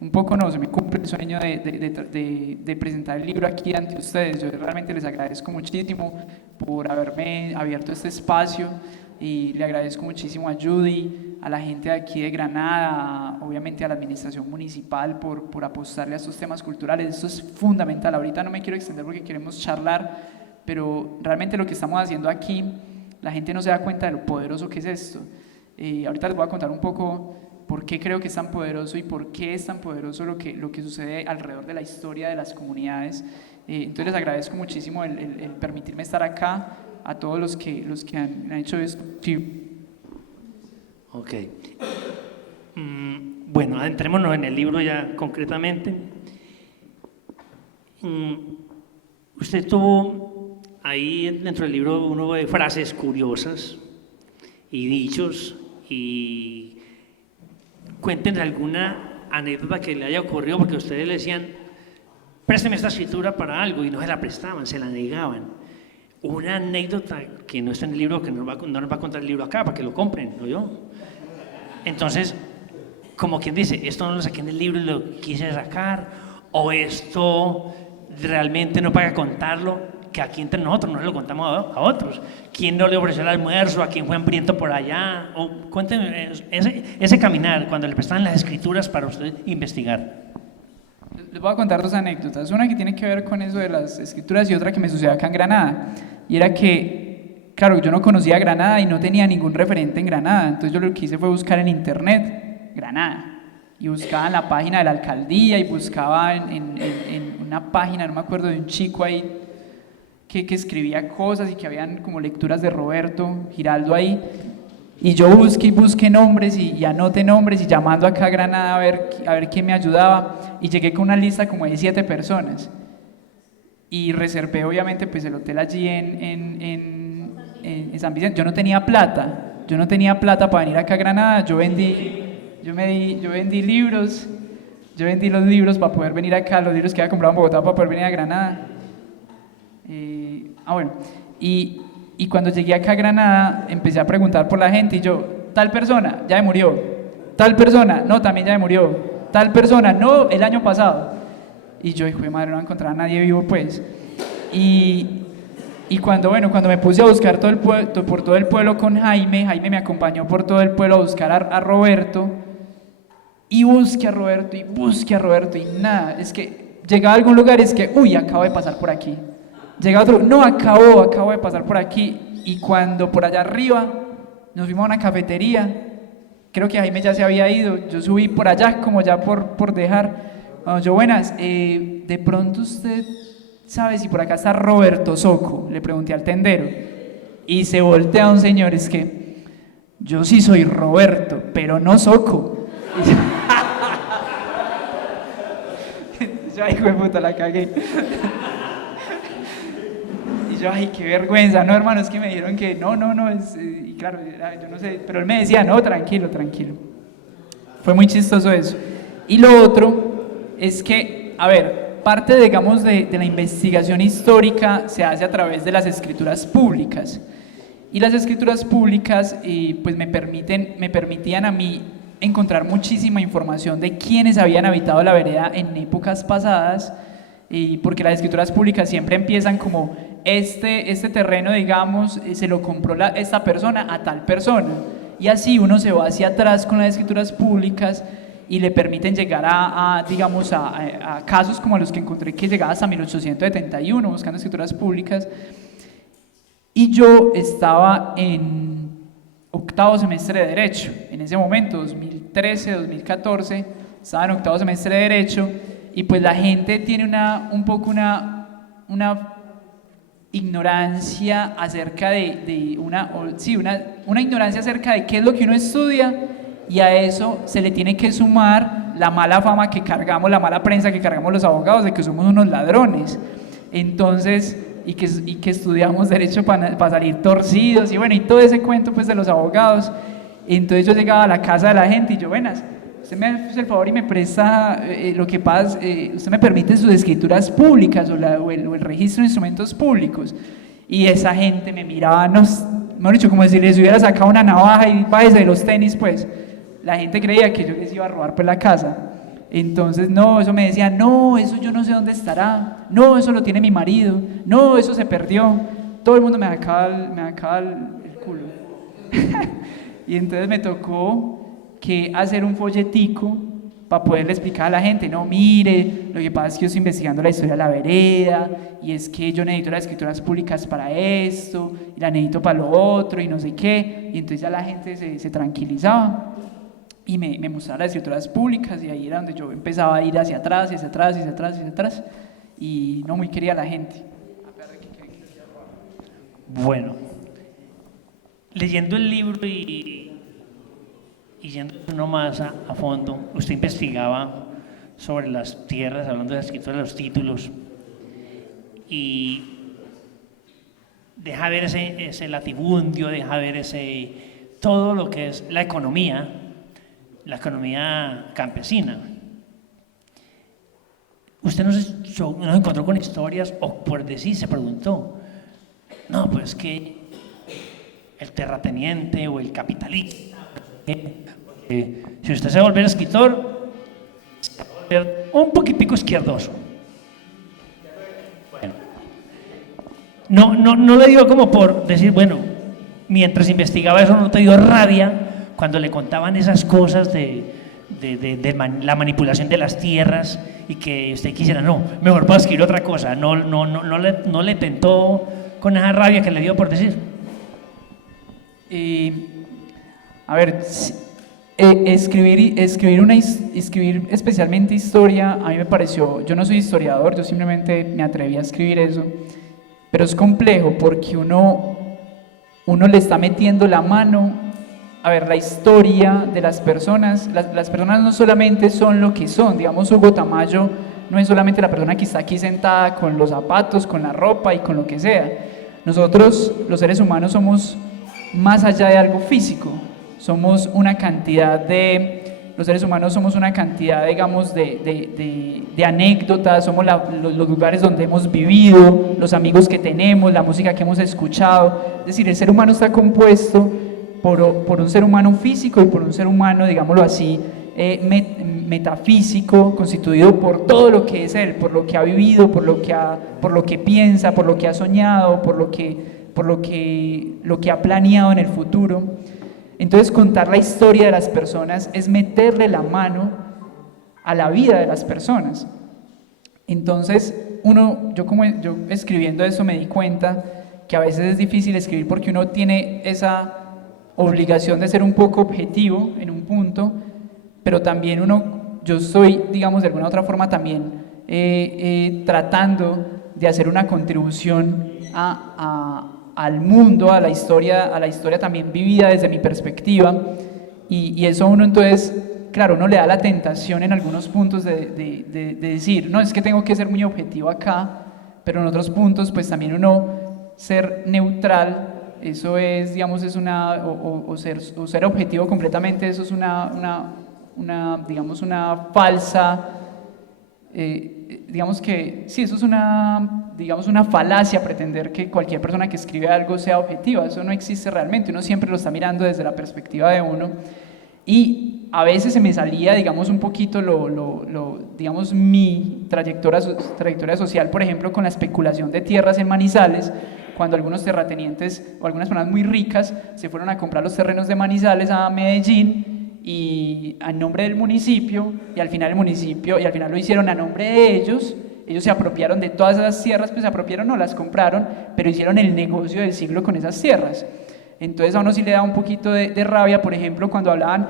un poco no, se me cumple el sueño de presentar el libro aquí ante ustedes. Yo realmente les agradezco muchísimo por haberme abierto este espacio y le agradezco muchísimo a Judy, a la gente de aquí de Granada, obviamente a la administración municipal por apostarle a estos temas culturales. Esto es fundamental. Ahorita no me quiero extender porque queremos charlar, pero realmente lo que estamos haciendo aquí, la gente no se da cuenta de lo poderoso que es esto. Ahorita les voy a contar un poco por qué creo que es tan poderoso y por qué es tan poderoso lo que sucede alrededor de la historia de las comunidades. Entonces les agradezco muchísimo el permitirme estar acá, a todos los que han hecho esto. Sí. Ok. Bueno, adentrémonos en el libro ya concretamente. Usted tuvo ahí dentro del libro uno de frases curiosas y dichos, y cuéntenos alguna anécdota que le haya ocurrido, porque ustedes le decían, présteme esta escritura para algo, y no se la prestaban, se la negaban. Una anécdota que no está en el libro, que no nos va a contar el libro acá, para que lo compren, ¿no yo? Entonces, como quien dice, esto no lo saqué en el libro y lo quise sacar, o esto realmente no paga contarlo, que aquí entre nosotros no se lo contamos a otros. ¿Quién no le ofreció el almuerzo? ¿A quién fue hambriento por allá? O cuéntenme ese caminar, cuando le prestaban las escrituras para usted investigar. Les voy a contar dos anécdotas, una que tiene que ver con eso de las escrituras y otra que me sucedió acá en Granada, y era que, claro, yo no conocía Granada y no tenía ningún referente en Granada, entonces yo lo que hice fue buscar en internet Granada, y buscaba en la página de la alcaldía y buscaba en una página, no me acuerdo, de un chico ahí que escribía cosas y que habían como lecturas de Roberto Giraldo ahí, y yo busqué nombres y anoté nombres y llamando acá a Granada a ver quién me ayudaba, y llegué con una lista como de 7 personas y reservé obviamente pues el hotel allí en San Vicente. Yo no tenía plata para venir acá a Granada. Yo vendí libros, yo vendí los libros para poder venir acá, los libros que había comprado en Bogotá para poder venir a Granada. Bueno, y cuando llegué acá a Granada empecé a preguntar por la gente, y yo, tal persona, ya me murió, tal persona, no, también ya me murió, tal persona, no, el año pasado. Y yo, hijo de madre, no encontraba a nadie vivo, pues. Y Y cuando me puse a buscar por todo el pueblo con Jaime me acompañó por todo el pueblo a buscar a Roberto, y busque a Roberto, y nada, es que llegaba a algún lugar, es que, uy, acabo de pasar por aquí. Llegaba a otro, no, acabo de pasar por aquí, y cuando por allá arriba nos fuimos a una cafetería, creo que Jaime ya se había ido, yo subí por allá, como ya por dejar, bueno, yo, buenas, de pronto usted sabe si por acá está Roberto Soco, le pregunté al tendero, y se voltea un señor, es que yo sí soy Roberto, pero no Soco. Y yo, ay, hijo de puta, la cagué. Y yo, ay, qué vergüenza, no, hermano, es que me dijeron que no, y claro, yo no sé, pero él me decía, no, tranquilo. Fue muy chistoso eso. Y lo otro es que, a ver, parte, digamos, de la investigación histórica se hace a través de las escrituras públicas. Y las escrituras públicas, pues me permitían a mí encontrar muchísima información de quiénes habían habitado la vereda en épocas pasadas, porque las escrituras públicas siempre empiezan como este terreno, digamos, se lo compró esta persona a tal persona, y así uno se va hacia atrás con las escrituras públicas y le permiten llegar digamos, a casos como los que encontré, que llegaba hasta 1871 buscando escrituras públicas. Y yo estaba en octavo semestre de Derecho, en ese momento, 2013, 2014, estaba en octavo semestre de Derecho, y pues la gente tiene un poco una ignorancia acerca una ignorancia acerca de qué es lo que uno estudia, y a eso se le tiene que sumar la mala fama que cargamos, la mala prensa que cargamos los abogados de que somos unos ladrones. Entonces, y que estudiamos Derecho para salir torcidos, y bueno, y todo ese cuento pues de los abogados. Entonces yo llegaba a la casa de la gente y yo, buenas, usted me hace el favor y me presta, lo que pasa, usted me permite sus escrituras públicas o el registro de instrumentos públicos. Y esa gente me miraba, mejor dicho, como si les hubiera sacado una navaja y váyase de los tenis, pues. La gente creía que yo les iba a robar pues la casa. Entonces, no, eso me decía, no, eso yo no sé dónde estará, no, eso lo tiene mi marido, no, eso se perdió. Todo el mundo me sacaba el culo. Y entonces me tocó que hacer un folletico para poderle explicar a la gente, no, mire, lo que pasa es que yo estoy investigando la historia de la vereda, y es que yo necesito las escrituras públicas para esto, y la necesito para lo otro, y no sé qué. Y entonces ya la gente se tranquilizaba y me mostraba las escrituras públicas, y ahí era donde yo empezaba a ir hacia atrás, y no muy quería la gente. Bueno, leyendo el libro y yendo uno más a fondo, usted investigaba sobre las tierras, hablando de la escritura de los títulos, y deja ver ese latifundio, deja ver todo lo que es la economía campesina. Usted nos encontró con historias, o por decir, se preguntó, no, pues que el terrateniente o el capitalista, si usted se va a volver escritor, se va a volver un poquitico izquierdoso. Bueno, no le digo como por decir, bueno, mientras investigaba eso no te dio rabia cuando le contaban esas cosas de la manipulación de las tierras, y que usted quisiera, no, mejor para escribir otra cosa, no le tentó con esa rabia que le dio por decir. A ver, escribir especialmente historia, a mí me pareció, yo no soy historiador, yo simplemente me atreví a escribir eso, pero es complejo porque uno le está metiendo la mano. A ver, la historia de las personas, las personas no solamente son lo que son, digamos, Hugo Tamayo no es solamente la persona que está aquí sentada con los zapatos, con la ropa y con lo que sea. Nosotros, los seres humanos, somos más allá de algo físico, somos una cantidad los seres humanos somos una cantidad, digamos, de anécdotas, somos los lugares donde hemos vivido, los amigos que tenemos, la música que hemos escuchado. Es decir, el ser humano está compuesto por un ser humano físico y por un ser humano, digámoslo así, metafísico, constituido por todo lo que es él, por lo que ha vivido, por lo que piensa, por lo que ha soñado, por lo que ha planeado en el futuro. Entonces, contar la historia de las personas es meterle la mano a la vida de las personas. Entonces, yo escribiendo eso me di cuenta que a veces es difícil escribir porque uno tiene esa obligación de ser un poco objetivo en un punto, pero también yo estoy, digamos, de alguna otra forma también tratando de hacer una contribución al mundo, a la historia también vivida desde mi perspectiva, y eso uno entonces, claro, uno le da la tentación en algunos puntos de decir, no, es que tengo que ser muy objetivo acá, pero en otros puntos pues también uno ser neutral, eso es, digamos, es o ser objetivo completamente, eso es digamos, una falsa, digamos que, sí, eso es una falacia pretender que cualquier persona que escribe algo sea objetiva, eso no existe realmente, uno siempre lo está mirando desde la perspectiva de uno, y a veces se me salía, digamos, un poquito digamos, mi trayectoria social, por ejemplo, con la especulación de tierras en Manizales, cuando algunos terratenientes o algunas personas muy ricas se fueron a comprar los terrenos de Manizales a Medellín y a nombre del municipio, y al final lo hicieron a nombre de ellos se apropiaron de todas esas tierras, pues se apropiaron, no las compraron, pero hicieron el negocio del siglo con esas tierras. Entonces a uno sí le da un poquito de rabia, por ejemplo, cuando hablaban,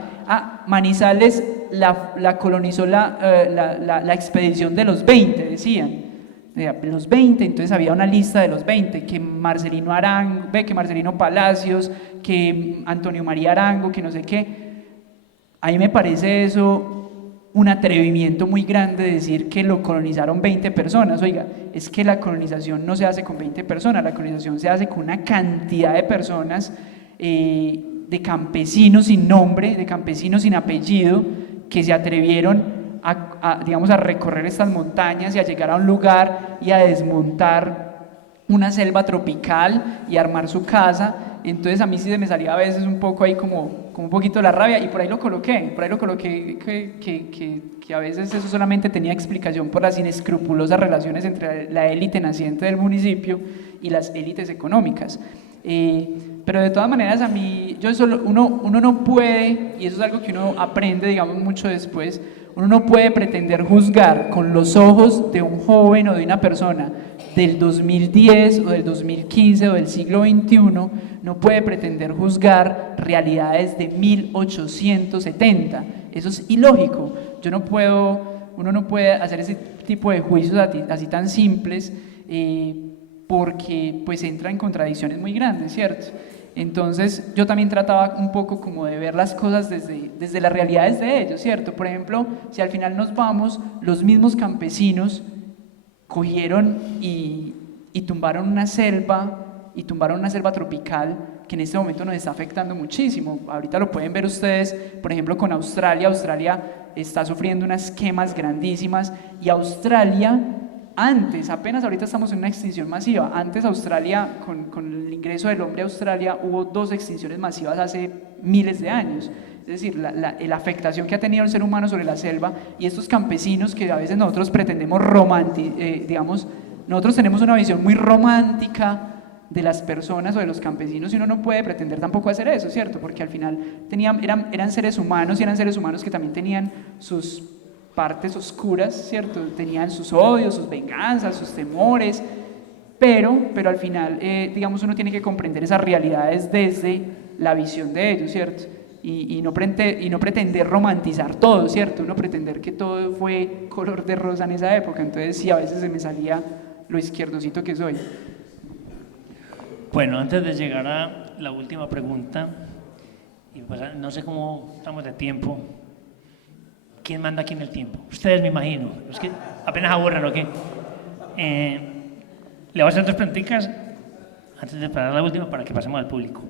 Manizales la colonizó la expedición de los 20, decían, los 20, entonces había una lista de los 20, que Marcelino Arango, que Marcelino Palacios, que Antonio María Arango, que no sé qué. A mí me parece eso un atrevimiento muy grande decir que lo colonizaron 20 personas. Oiga, es que la colonización no se hace con 20 personas, la colonización se hace con una cantidad de personas, de campesinos sin nombre, de campesinos sin apellido, que se atrevieron digamos, a recorrer estas montañas y a llegar a un lugar y a desmontar una selva tropical y armar su casa. Entonces a mí sí se me salía a veces un poco ahí como un poquito la rabia, y por ahí lo coloqué que a veces eso solamente tenía explicación por las inescrupulosas relaciones entre la élite naciente del municipio y las élites económicas. Pero de todas maneras a mí, uno no puede, y eso es algo que uno aprende, digamos, mucho después, uno no puede pretender juzgar con los ojos de un joven o de una persona del 2010 o del 2015 o del siglo XXI, no puede pretender juzgar realidades de 1870. Eso es ilógico. Uno no puede hacer ese tipo de juicios así tan simples, porque pues entra en contradicciones muy grandes, ¿cierto? Entonces yo también trataba un poco como de ver las cosas desde las realidades de ellos, ¿cierto? Por ejemplo, si al final nos vamos, los mismos campesinos cogieron y tumbaron una selva tropical que en este momento nos está afectando muchísimo. Ahorita lo pueden ver ustedes, por ejemplo, con Australia. Australia está sufriendo unas quemas grandísimas, y Australia antes, apenas ahorita estamos en una extinción masiva. Antes Australia, con el ingreso del hombre a Australia, hubo 2 extinciones masivas hace miles de años. Es decir, la afectación que ha tenido el ser humano sobre la selva, y estos campesinos que a veces nosotros pretendemos digamos, nosotros tenemos una visión muy romántica de las personas o de los campesinos, y uno no puede pretender tampoco hacer eso, ¿cierto? Porque al final eran seres humanos, y eran seres humanos que también tenían sus partes oscuras, ¿cierto? Tenían sus odios, sus venganzas, sus temores, pero al final, digamos, uno tiene que comprender esas realidades desde la visión de ellos, ¿cierto? Y no pretender romantizar todo, ¿cierto? Uno pretender que todo fue color de rosa en esa época. Entonces sí, a veces se me salía lo izquierdosito que soy. Bueno, antes de llegar a la última pregunta, y pues no sé cómo estamos de tiempo. ¿Quién manda aquí en el tiempo? Ustedes, me imagino. Los que apenas aburren, ¿o qué? Le voy a hacer 2 preguntitas antes de pasar a la última para que pasemos al público.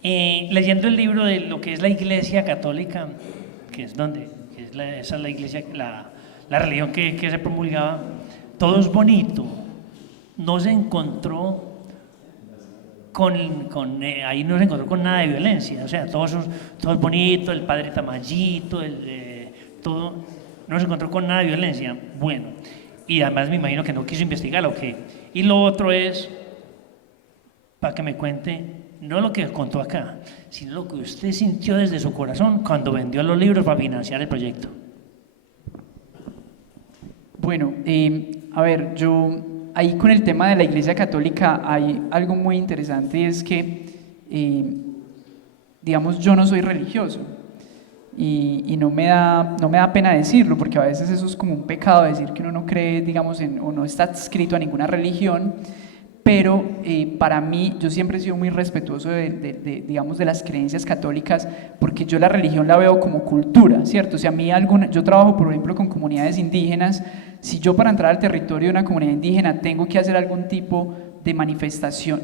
Leyendo el libro de lo que es la Iglesia Católica, que es esa es la iglesia, la religión que se promulgaba, todo es bonito. No se encontró ahí no se encontró con nada de violencia, o sea, todo es bonito, el padre Tamayito, todo, no se encontró con nada de violencia. Bueno, y además me imagino que no quiso investigar o qué. Y lo otro es, para que me cuente, no lo que contó acá, sino lo que usted sintió desde su corazón cuando vendió los libros para financiar el proyecto. Bueno, a ver, yo ahí con el tema de la Iglesia Católica hay algo muy interesante y es que, digamos, yo no soy religioso y no me da pena decirlo porque a veces eso es como un pecado decir que uno no cree, digamos, o no está adscrito a ninguna religión, pero para mí yo siempre he sido muy respetuoso digamos, de las creencias católicas porque yo la religión la veo como cultura, ¿cierto? O sea, yo trabajo, por ejemplo, con comunidades indígenas. Si yo para entrar al territorio de una comunidad indígena tengo que hacer algún tipo de manifestación,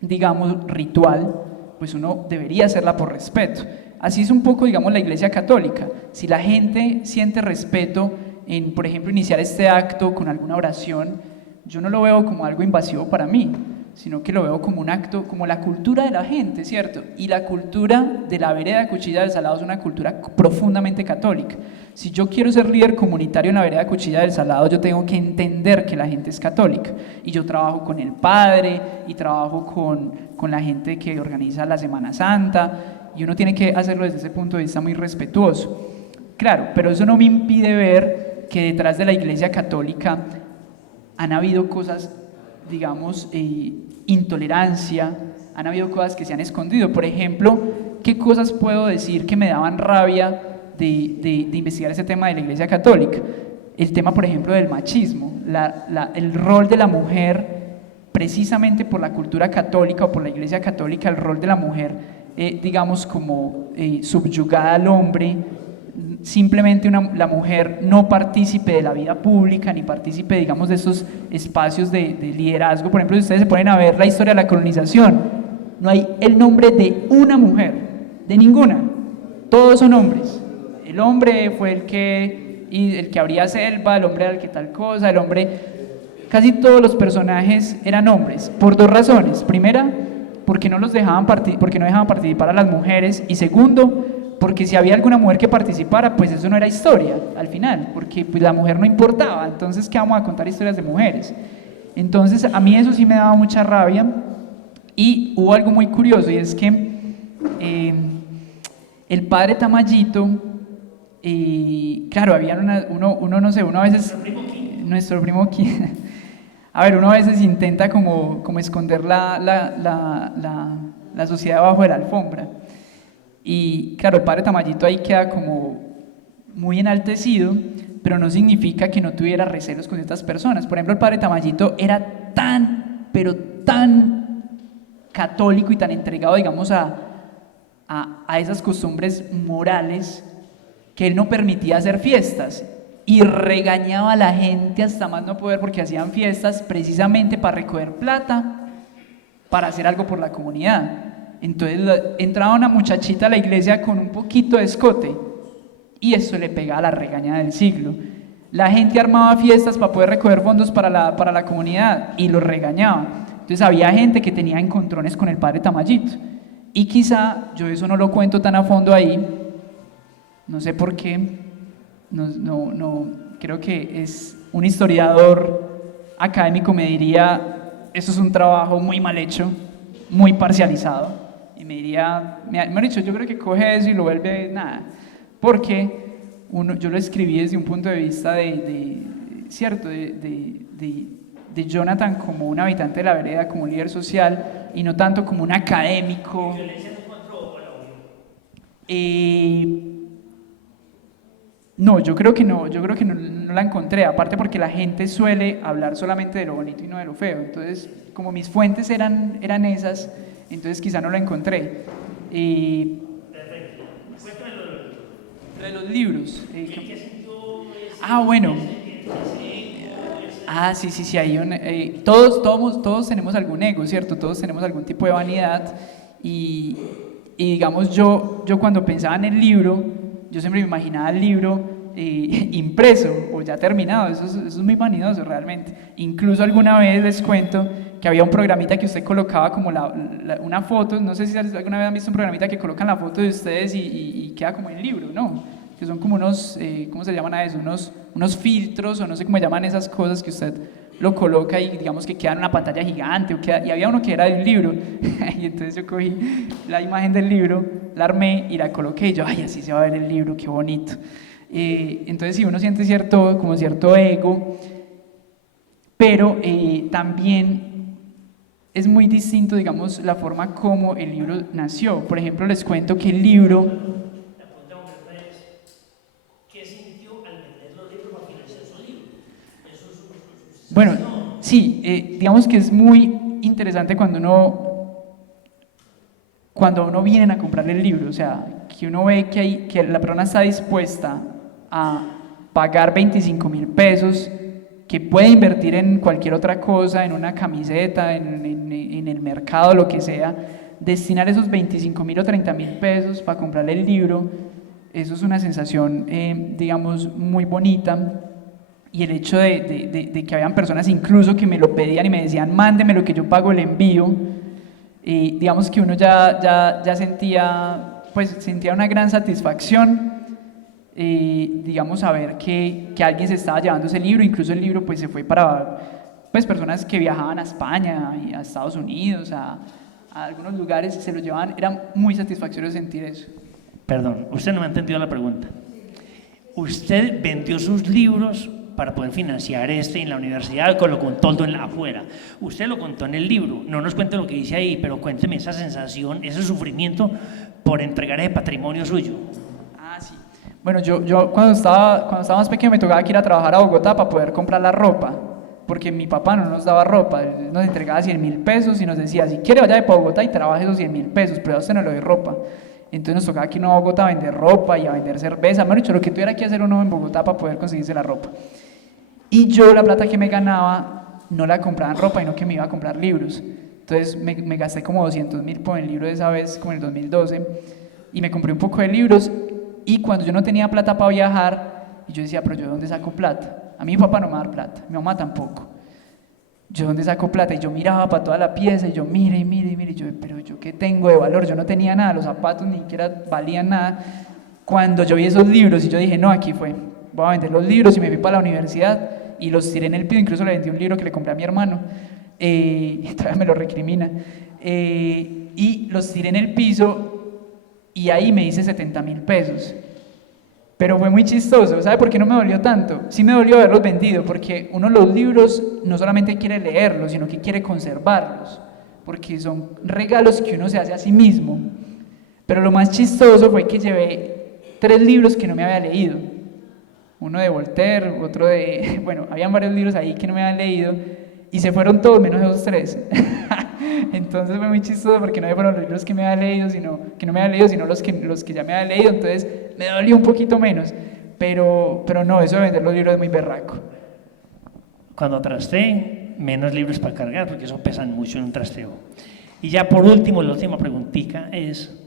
digamos, ritual, pues uno debería hacerla por respeto. Así es un poco, digamos, la Iglesia Católica. Si la gente siente respeto en, por ejemplo, iniciar este acto con alguna oración, yo no lo veo como algo invasivo para mí, sino que lo veo como un acto, como la cultura de la gente, ¿cierto? Y la cultura de la vereda de Cuchilla del Salado es una cultura profundamente católica. Si yo quiero ser líder comunitario en la vereda de Cuchilla del Salado, yo tengo que entender que la gente es católica. Y yo trabajo con el padre, y trabajo con la gente que organiza la Semana Santa, y uno tiene que hacerlo desde ese punto de vista muy respetuoso. Claro, pero eso no me impide ver que detrás de la Iglesia Católica han habido cosas, digamos, intolerancia, han habido cosas que se han escondido. Por ejemplo, ¿qué cosas puedo decir que me daban rabia de investigar ese tema de la Iglesia Católica? El tema, por ejemplo, del machismo, el rol de la mujer, precisamente por la cultura católica o por la Iglesia Católica, el rol de la mujer, digamos, como subyugada al hombre. Simplemente la mujer no partícipe de la vida pública, ni partícipe, digamos, de esos espacios de liderazgo. Por ejemplo, si ustedes se ponen a ver la historia de la colonización, no hay el nombre de una mujer, de ninguna, todos son hombres. El hombre fue el que abría selva, el hombre era el que tal cosa, el hombre, casi todos los personajes eran hombres, por dos razones. Primera, porque no dejaban participar a las mujeres, y segundo, porque si había alguna mujer que participara, pues eso no era historia al final, porque pues la mujer no importaba. Entonces, ¿qué vamos a contar historias de mujeres? Entonces, a mí eso sí me daba mucha rabia. Y hubo algo muy curioso, y es que el padre Tamayito, claro, había uno no sé, uno a veces, nuestro primo a ver, uno a veces intenta como esconder la sociedad debajo de la alfombra. Y claro, el padre Tamayito ahí queda como muy enaltecido, pero no significa que no tuviera recelos con estas personas. Por ejemplo, el padre Tamayito era tan, pero tan católico y tan entregado, digamos, a esas costumbres morales, que él no permitía hacer fiestas y regañaba a la gente hasta más no poder porque hacían fiestas precisamente para recoger plata, para hacer algo por la comunidad. Entonces entraba una muchachita a la iglesia con un poquito de escote y eso le pegaba la regaña del siglo. La gente armaba fiestas para poder recoger fondos para la comunidad y lo regañaba. Entonces había gente que tenía encontrones con el padre Tamayito. Y quizá, yo eso no lo cuento tan a fondo ahí, no sé por qué, no creo que es un historiador académico me diría, eso es un trabajo muy mal hecho, muy parcializado. Y me diría, me ha dicho, yo creo que coge eso y lo vuelve nada, porque yo lo escribí desde un punto de vista ¿cierto? De Jonathan como un habitante de la vereda, como un líder social, y no tanto como un académico. No, yo creo que no la encontré, aparte porque la gente suele hablar solamente de lo bonito y no de lo feo. Entonces, como mis fuentes eran esas, entonces quizá no la encontré. Lo de los libros. Bueno. Sí, hay todos tenemos algún ego, ¿cierto? Todos tenemos algún tipo de vanidad y digamos, yo cuando pensaba en el libro, yo siempre me imaginaba el libro impreso o ya terminado. Eso es muy vanidoso realmente. Incluso alguna vez les cuento que había un programita que usted colocaba como una foto, no sé si alguna vez han visto un programita que colocan la foto de ustedes y queda como el libro, ¿no? que son como unos, ¿cómo se llaman a eso? Unos filtros o no sé cómo llaman esas cosas que usted lo coloca y digamos que queda en una pantalla gigante, y había uno que era de un libro, y entonces yo cogí la imagen del libro, la armé y la coloqué, y yo, ay, así se va a ver el libro, qué bonito. Entonces sí, uno siente como cierto ego, pero también es muy distinto, digamos, la forma como el libro nació. Por ejemplo, les cuento que el libro... ¿Qué sintió al vender los libros para financiar su libro? Bueno, sí, digamos que es muy interesante cuando uno viene a comprarle el libro, o sea, que uno ve que la persona está dispuesta a pagar 25.000 pesos, que puede invertir en cualquier otra cosa, en una camiseta, en el mercado, lo que sea, destinar esos 25.000 o 30.000 pesos para comprarle el libro. Eso es una sensación, digamos, muy bonita. Y el hecho de que habían personas incluso que me lo pedían y me decían, mándeme lo que yo pago el envío, digamos que uno ya sentía una gran satisfacción, digamos, saber que alguien se estaba llevando ese libro. Incluso el libro pues se fue para personas que viajaban a España y a Estados Unidos, a algunos lugares, se lo llevaban. Era muy satisfactorio sentir eso. Perdón, usted no me ha entendido la pregunta. Usted vendió sus libros para poder financiar en la universidad, con lo contó afuera. Usted lo contó en el libro, no nos cuente lo que dice ahí, pero cuénteme esa sensación, ese sufrimiento por entregar ese patrimonio suyo. Ah, sí. Bueno, yo cuando estaba más pequeño me tocaba que ir a trabajar a Bogotá para poder comprar la ropa, porque mi papá no nos daba ropa, él nos entregaba 100.000 pesos y nos decía, si quiere vaya de Bogotá y trabaje esos 100.000 pesos, pero a usted no le doy ropa. Entonces nos tocaba aquí en Bogotá a vender ropa y a vender cerveza, mejor dicho, lo que tuviera que hacer uno en Bogotá para poder conseguirse la ropa. Y yo la plata que me ganaba no la compraba en ropa, sino que me iba a comprar libros. Entonces me gasté como 200.000 por el libro de esa vez, como en el 2012, y me compré un poco de libros. Y cuando yo no tenía plata para viajar, y yo decía, pero ¿yo de dónde saco plata? A mí mi papá no me va a dar plata, mi mamá tampoco. ¿Yo dónde saco plata? Y yo miraba para toda la pieza, y yo mire, y yo, pero ¿yo qué tengo de valor? Yo no tenía nada, los zapatos ni siquiera valían nada. Cuando yo vi esos libros, y yo dije, no, aquí fue, voy a vender los libros, y me fui para la universidad, y los tiré en el piso. Incluso le vendí un libro que le compré a mi hermano, y todavía me lo recrimina, y los tiré en el piso, y ahí me hice 70.000 pesos. Pero fue muy chistoso. ¿Sabe por qué no me dolió tanto? Sí me dolió haberlos vendido, porque uno los libros no solamente quiere leerlos, sino que quiere conservarlos, porque son regalos que uno se hace a sí mismo. Pero lo más chistoso fue que llevé 3 libros que no me había leído. Uno de Voltaire, otro de... Bueno, habían varios libros ahí que no me había leído, y se fueron todos menos esos 3. Entonces fue muy chistoso porque no fueron los libros que me había leído, sino los que ya me había leído. Entonces me dolió un poquito menos, pero no, eso de vender los libros es muy berraco. Cuando trasteen, menos libros para cargar, porque eso pesan mucho en un trasteo. Y ya por último, la última preguntita es,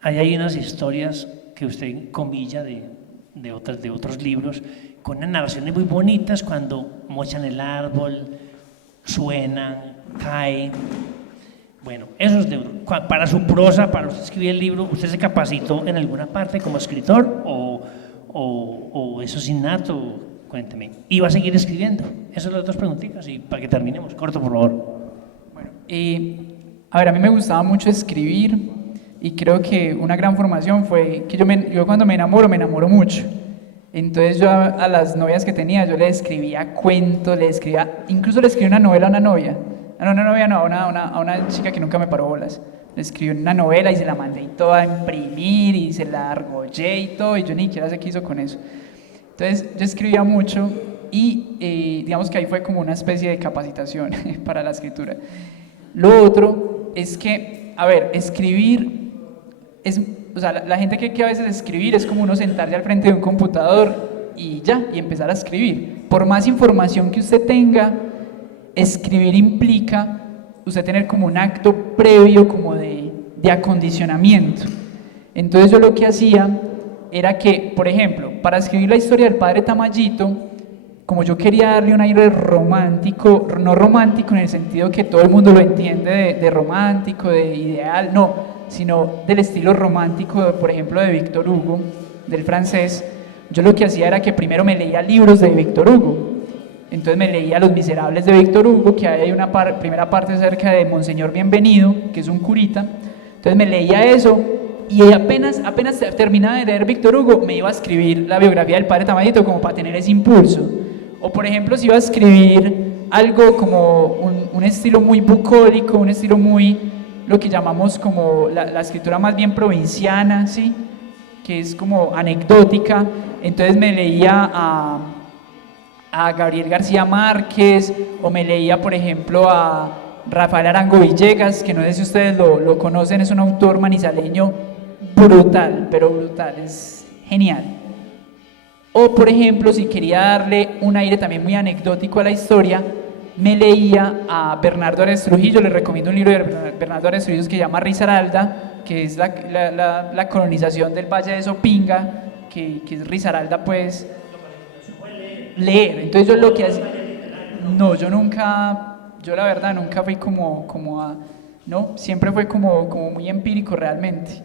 ahí hay unas historias que usted comilla de otros libros, con unas narraciones muy bonitas, cuando mochan el árbol, suenan, caen. Bueno, eso es para su prosa, para usted escribir el libro. ¿Usted se capacitó en alguna parte como escritor o eso es innato? Cuénteme. ¿Y va a seguir escribiendo? Esas son las 2 preguntitas y para que terminemos. Corto, por favor. Bueno, a ver, a mí me gustaba mucho escribir y creo que una gran formación fue que yo cuando me enamoro mucho. Entonces yo a las novias que tenía, yo le escribía cuentos, incluso le escribí una novela a una novia. A una chica que nunca me paró bolas. Le escribí una novela y se la mandé y toda a imprimir y se la argollé y todo, y yo ni siquiera sé qué hizo con eso. Entonces yo escribía mucho y digamos que ahí fue como una especie de capacitación para la escritura. Lo otro es que, a ver, escribir o sea, la gente que a veces escribir es como uno sentarse al frente de un computador y empezar a escribir. Por más información que usted tenga, escribir implica usted tener como un acto previo como de acondicionamiento. Entonces yo lo que hacía era que, por ejemplo, para escribir la historia del padre Tamayito, como yo quería darle un aire romántico, no romántico en el sentido que todo el mundo lo entiende de romántico, de ideal, no, sino del estilo romántico, por ejemplo, de Víctor Hugo, del francés, yo lo que hacía era que primero me leía libros de Víctor Hugo. Entonces me leía Los Miserables de Víctor Hugo, que hay una primera parte acerca de Monseñor Bienvenido, que es un curita. Entonces me leía eso y apenas terminaba de leer Víctor Hugo, me iba a escribir la biografía del Padre Tamadito como para tener ese impulso. O por ejemplo, si iba a escribir algo como un estilo muy bucólico, un estilo muy, lo que llamamos como la escritura más bien provinciana, ¿sí? Que es como anecdótica. Entonces me leía a Gabriel García Márquez, o me leía, por ejemplo, a Rafael Arango Villegas, que no sé si ustedes lo conocen, es un autor manizaleño brutal, pero brutal, es genial. O, por ejemplo, si quería darle un aire también muy anecdótico a la historia, me leía a Bernardo Ares Trujillo. Les recomiendo un libro de Bernardo Ares Trujillo que se llama Risaralda, que es la colonización del Valle de Sopinga, que es Risaralda, pues, leer. Entonces yo lo que hacía, no, yo la verdad nunca fui como no, siempre fue como muy empírico realmente.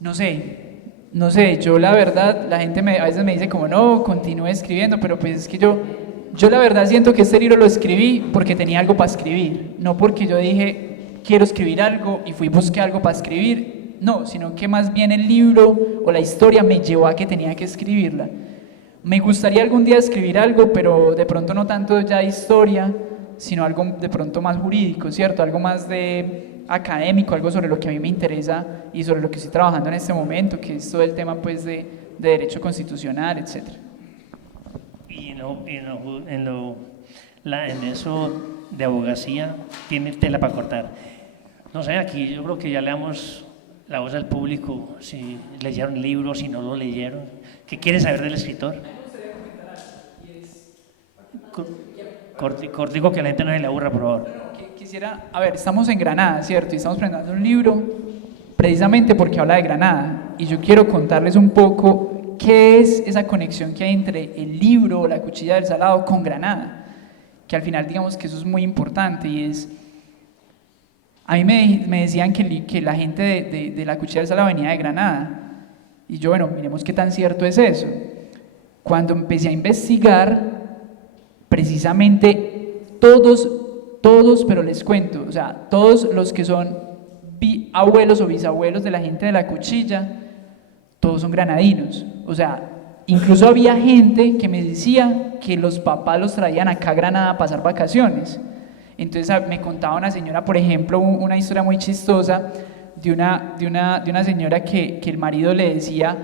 No sé, yo la verdad, la gente a veces me dice como no, continúe escribiendo, pero pues es que yo la verdad siento que este libro lo escribí porque tenía algo para escribir, no porque yo dije quiero escribir algo y fui y busqué algo para escribir, no, sino que más bien el libro o la historia me llevó a que tenía que escribirla. Me gustaría algún día escribir algo, pero de pronto no tanto ya historia, sino algo de pronto más jurídico, ¿cierto? Algo más de académico, algo sobre lo que a mí me interesa y sobre lo que estoy trabajando en este momento, que es todo el tema pues de derecho constitucional, etc. Y en eso de abogacía tiene tela para cortar. No sé, aquí yo creo que ya le damos la voz al público, si leyeron el libro, si no lo leyeron. ¿Qué quieren saber del escritor? Cortico, que a la gente no se le aburra, por favor. Quisiera, a ver, estamos en Granada, ¿cierto? Y estamos presentando un libro precisamente porque habla de Granada. Y yo quiero contarles un poco qué es esa conexión que hay entre el libro, La Cuchilla del Salado, con Granada. Que al final digamos que eso es muy importante y es... A mí me decían que la gente de La Cuchilla del Salado venía de Granada. Y yo, bueno, miremos qué tan cierto es eso. Cuando empecé a investigar, precisamente todos, pero les cuento, o sea, todos los que son abuelos o bisabuelos de la gente de La Cuchilla, todos son granadinos. O sea, incluso había gente que me decía que los papás los traían acá a Granada a pasar vacaciones. Entonces me contaba una señora, por ejemplo, una historia muy chistosa de una señora que el marido le decía,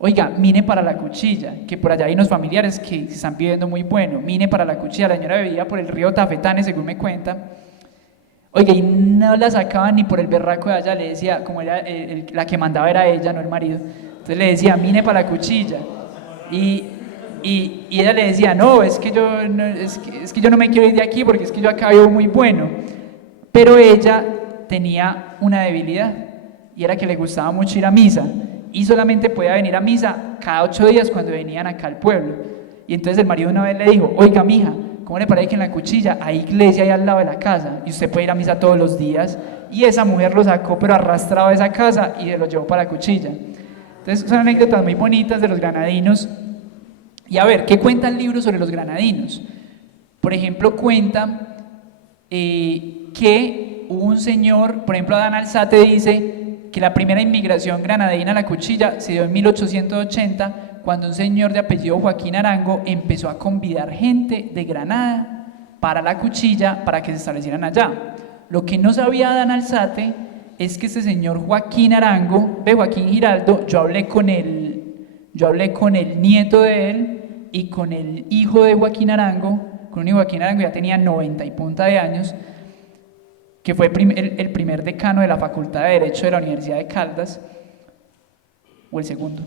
oiga, mire para La Cuchilla, que por allá hay unos familiares que se están pidiendo muy bueno, mire para La Cuchilla. La señora vivía por el río Tafetane, según me cuenta, oiga, y no la sacaban ni por el berraco de allá. Le decía, como era la que mandaba era ella, no el marido, entonces le decía, mire para La Cuchilla, y ella le decía, no, es que yo no me quiero ir de aquí porque es que yo acá vivo muy bueno. Pero ella tenía una debilidad y era que le gustaba mucho ir a misa y solamente podía venir a misa cada 8 días cuando venían acá al pueblo. Y entonces el marido una vez le dijo, oiga mija, ¿cómo le parece que en La Cuchilla hay iglesia ahí al lado de la casa y usted puede ir a misa todos los días? Y esa mujer lo sacó pero arrastrado de esa casa y se lo llevó para La Cuchilla. Entonces son anécdotas muy bonitas de los granadinos. Y a ver, ¿qué cuenta el libro sobre los granadinos? Por ejemplo, cuenta que hubo un señor, por ejemplo, Adán Alzate dice que la primera inmigración granadina a La Cuchilla se dio en 1880, cuando un señor de apellido Joaquín Arango empezó a convidar gente de Granada para La Cuchilla para que se establecieran allá. Lo que no sabía Adán Alzate es que este señor Joaquín Arango, Joaquín Giraldo, yo hablé con el nieto de él y con el hijo de Joaquín Arango, con un hijo de Joaquín Arango ya tenía 90 y punta de años, que fue el primer decano de la Facultad de Derecho de la Universidad de Caldas, o el segundo.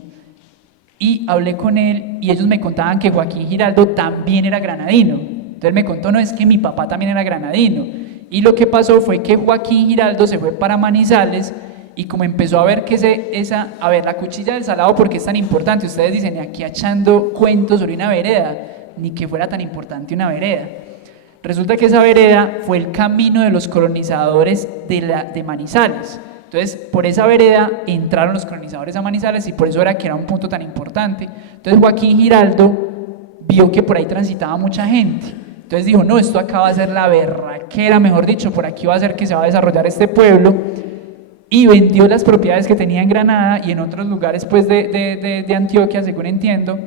Y hablé con él y ellos me contaban que Joaquín Giraldo también era granadino. Entonces me contó, no, es que mi papá también era granadino. Y lo que pasó fue que Joaquín Giraldo se fue para Manizales y como empezó a ver que La Cuchilla del Salado, ¿por qué es tan importante? Ustedes dicen, aquí echando cuentos sobre una vereda, ni que fuera tan importante una vereda. Resulta que esa vereda fue el camino de los colonizadores de Manizales. Entonces, por esa vereda entraron los colonizadores a Manizales y por eso era que era un punto tan importante. Entonces, Joaquín Giraldo vio que por ahí transitaba mucha gente. Entonces dijo, no, esto acá va a ser la berraquera, mejor dicho, por aquí va a ser que se va a desarrollar este pueblo. Y vendió las propiedades que tenía en Granada y en otros lugares pues, de Antioquia, según entiendo,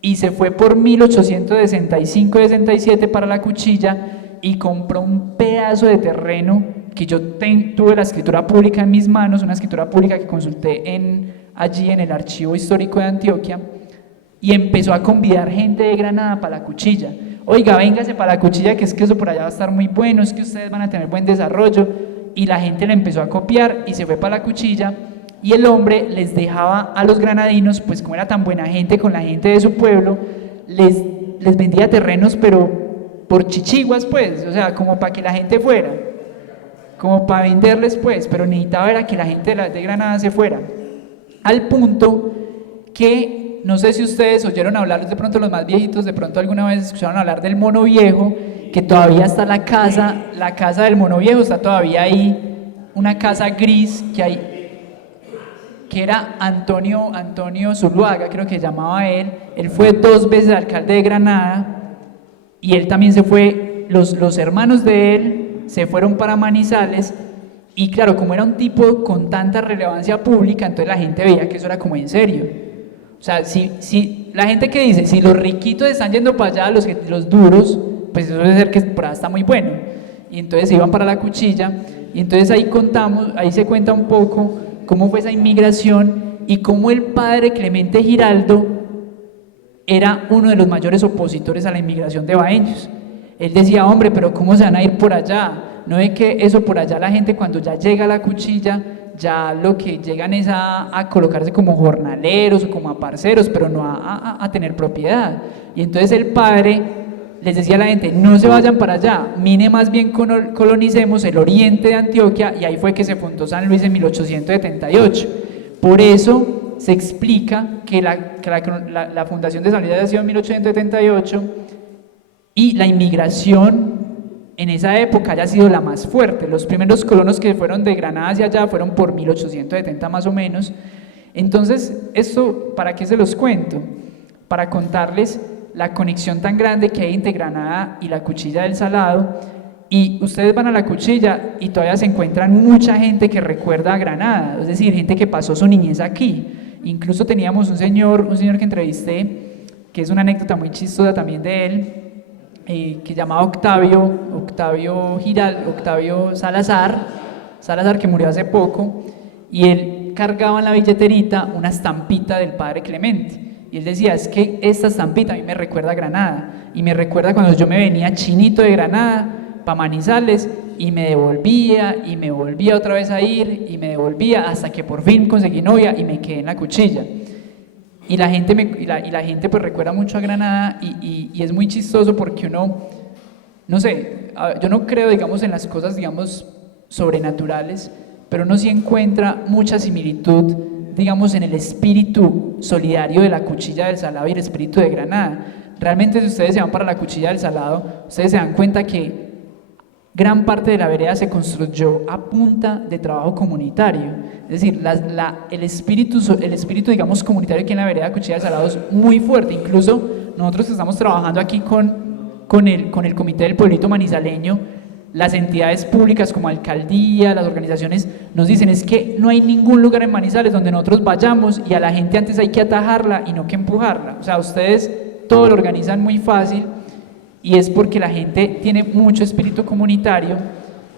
y se fue por 1865-67 para la Cuchilla y compró un pedazo de terreno que yo tuve la escritura pública en mis manos, una escritura pública que consulté allí en el Archivo Histórico de Antioquia, y empezó a convidar gente de Granada para la Cuchilla. Oiga, véngase para la Cuchilla, que es que eso por allá va a estar muy bueno, es que ustedes van a tener buen desarrollo, y la gente le empezó a copiar y se fue para la Cuchilla, y el hombre les dejaba a los granadinos, pues como era tan buena gente con la gente de su pueblo, les vendía terrenos, pero por chichiguas, pues, o sea, como para que la gente fuera, como para venderles, pues, pero necesitaba era que la gente de Granada se fuera, al punto que, no sé si ustedes oyeron hablar, de pronto los más viejitos, de pronto alguna vez escucharon hablar del Mono Viejo, que todavía está la casa del Mono Viejo, está todavía ahí, una casa gris que era Antonio Zuluaga, creo que llamaba él fue 2 veces alcalde de Granada, y él también se fue, los hermanos de él se fueron para Manizales, y claro, como era un tipo con tanta relevancia pública, entonces la gente veía que eso era como en serio. O sea, si la gente que dice, si los riquitos están yendo para allá, los duros, pues eso debe ser que por allá está muy bueno. Y entonces se iban para la Cuchilla, y entonces ahí se cuenta un poco cómo fue esa inmigración y cómo el padre Clemente Giraldo era uno de los mayores opositores a la inmigración de baeños. Él decía, hombre, pero ¿cómo se van a ir por allá? No es que eso por allá la gente cuando ya llega a la Cuchilla, ya lo que llegan es a colocarse como jornaleros o como aparceros, pero no a tener propiedad. Y entonces el padre les decía a la gente, no se vayan para allá, mire más bien colonicemos el oriente de Antioquia, y ahí fue que se fundó San Luis en 1878. Por eso se explica que la fundación de San Luis ha sido en 1878 y la inmigración en esa época haya sido la más fuerte. Los primeros colonos que fueron de Granada hacia allá fueron por 1870 más o menos. Entonces, esto, ¿para qué se los cuento? Para contarles la conexión tan grande que hay entre Granada y la Cuchilla del Salado, y ustedes van a la Cuchilla y todavía se encuentran mucha gente que recuerda a Granada, es decir, gente que pasó su niñez aquí. Incluso teníamos un señor que entrevisté, que es una anécdota muy chistosa también de él, que llamaba Octavio Salazar, que murió hace poco, y él cargaba en la billeterita una estampita del padre Clemente, y él decía, es que esta estampita a mí me recuerda a Granada, y me recuerda cuando yo me venía chinito de Granada para Manizales, y me devolvía, y me volvía otra vez a ir, y me devolvía, hasta que por fin conseguí novia, y me quedé en la Cuchilla. Y la gente pues recuerda mucho a Granada, y es muy chistoso porque uno, no sé, yo no creo, digamos, en las cosas, digamos, sobrenaturales, pero uno sí encuentra mucha similitud, digamos, en el espíritu solidario de la Cuchilla del Salado y el espíritu de Granada. Realmente, si ustedes se van para la Cuchilla del Salado, ustedes se dan cuenta que gran parte de la vereda se construyó a punta de trabajo comunitario. Es decir, el espíritu, digamos, comunitario aquí en la vereda Cuchilla del Salado es muy fuerte. Incluso nosotros que estamos trabajando aquí con el Comité del Pueblito Manizaleño, las entidades públicas como alcaldía, las organizaciones, nos dicen es que no hay ningún lugar en Manizales donde nosotros vayamos y a la gente antes hay que atajarla y no que empujarla. O sea, ustedes todo lo organizan muy fácil, y es porque la gente tiene mucho espíritu comunitario.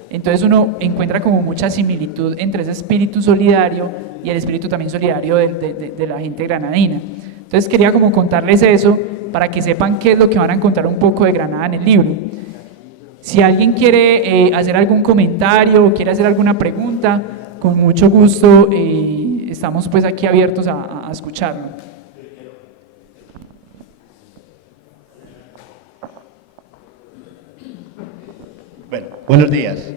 Entonces uno encuentra como mucha similitud entre ese espíritu solidario y el espíritu también solidario de la gente granadina. Entonces quería como contarles eso para que sepan qué es lo que van a encontrar un poco de Granada en el libro. Si alguien quiere hacer algún comentario o quiere hacer alguna pregunta, con mucho gusto estamos pues aquí abiertos a escucharlo. Bueno, buenos días.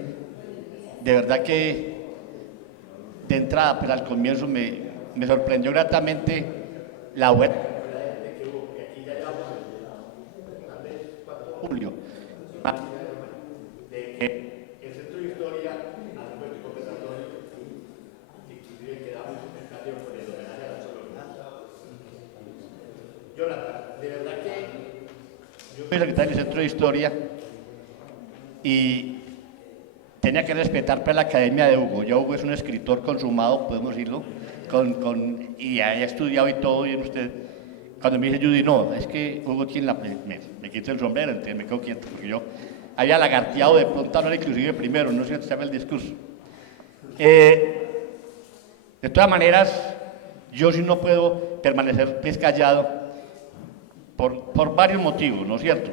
De verdad que de entrada, pero al comienzo me sorprendió gratamente la web Julio. De que el Centro de Historia, de verdad que yo soy secretario del Centro de Historia y tenía que respetar pues, la academia de Hugo. Ya Hugo es un escritor consumado, podemos decirlo, y haya estudiado y todo, y usted, cuando me dice Judy, no, es que Hugo tiene me quito el sombrero, entonces me quedo quieto, porque yo había lagarteado de pronto, no inclusive primero, no sé si sabe el discurso. De todas maneras, yo sí no puedo permanecer pues, callado por varios motivos, ¿no es cierto?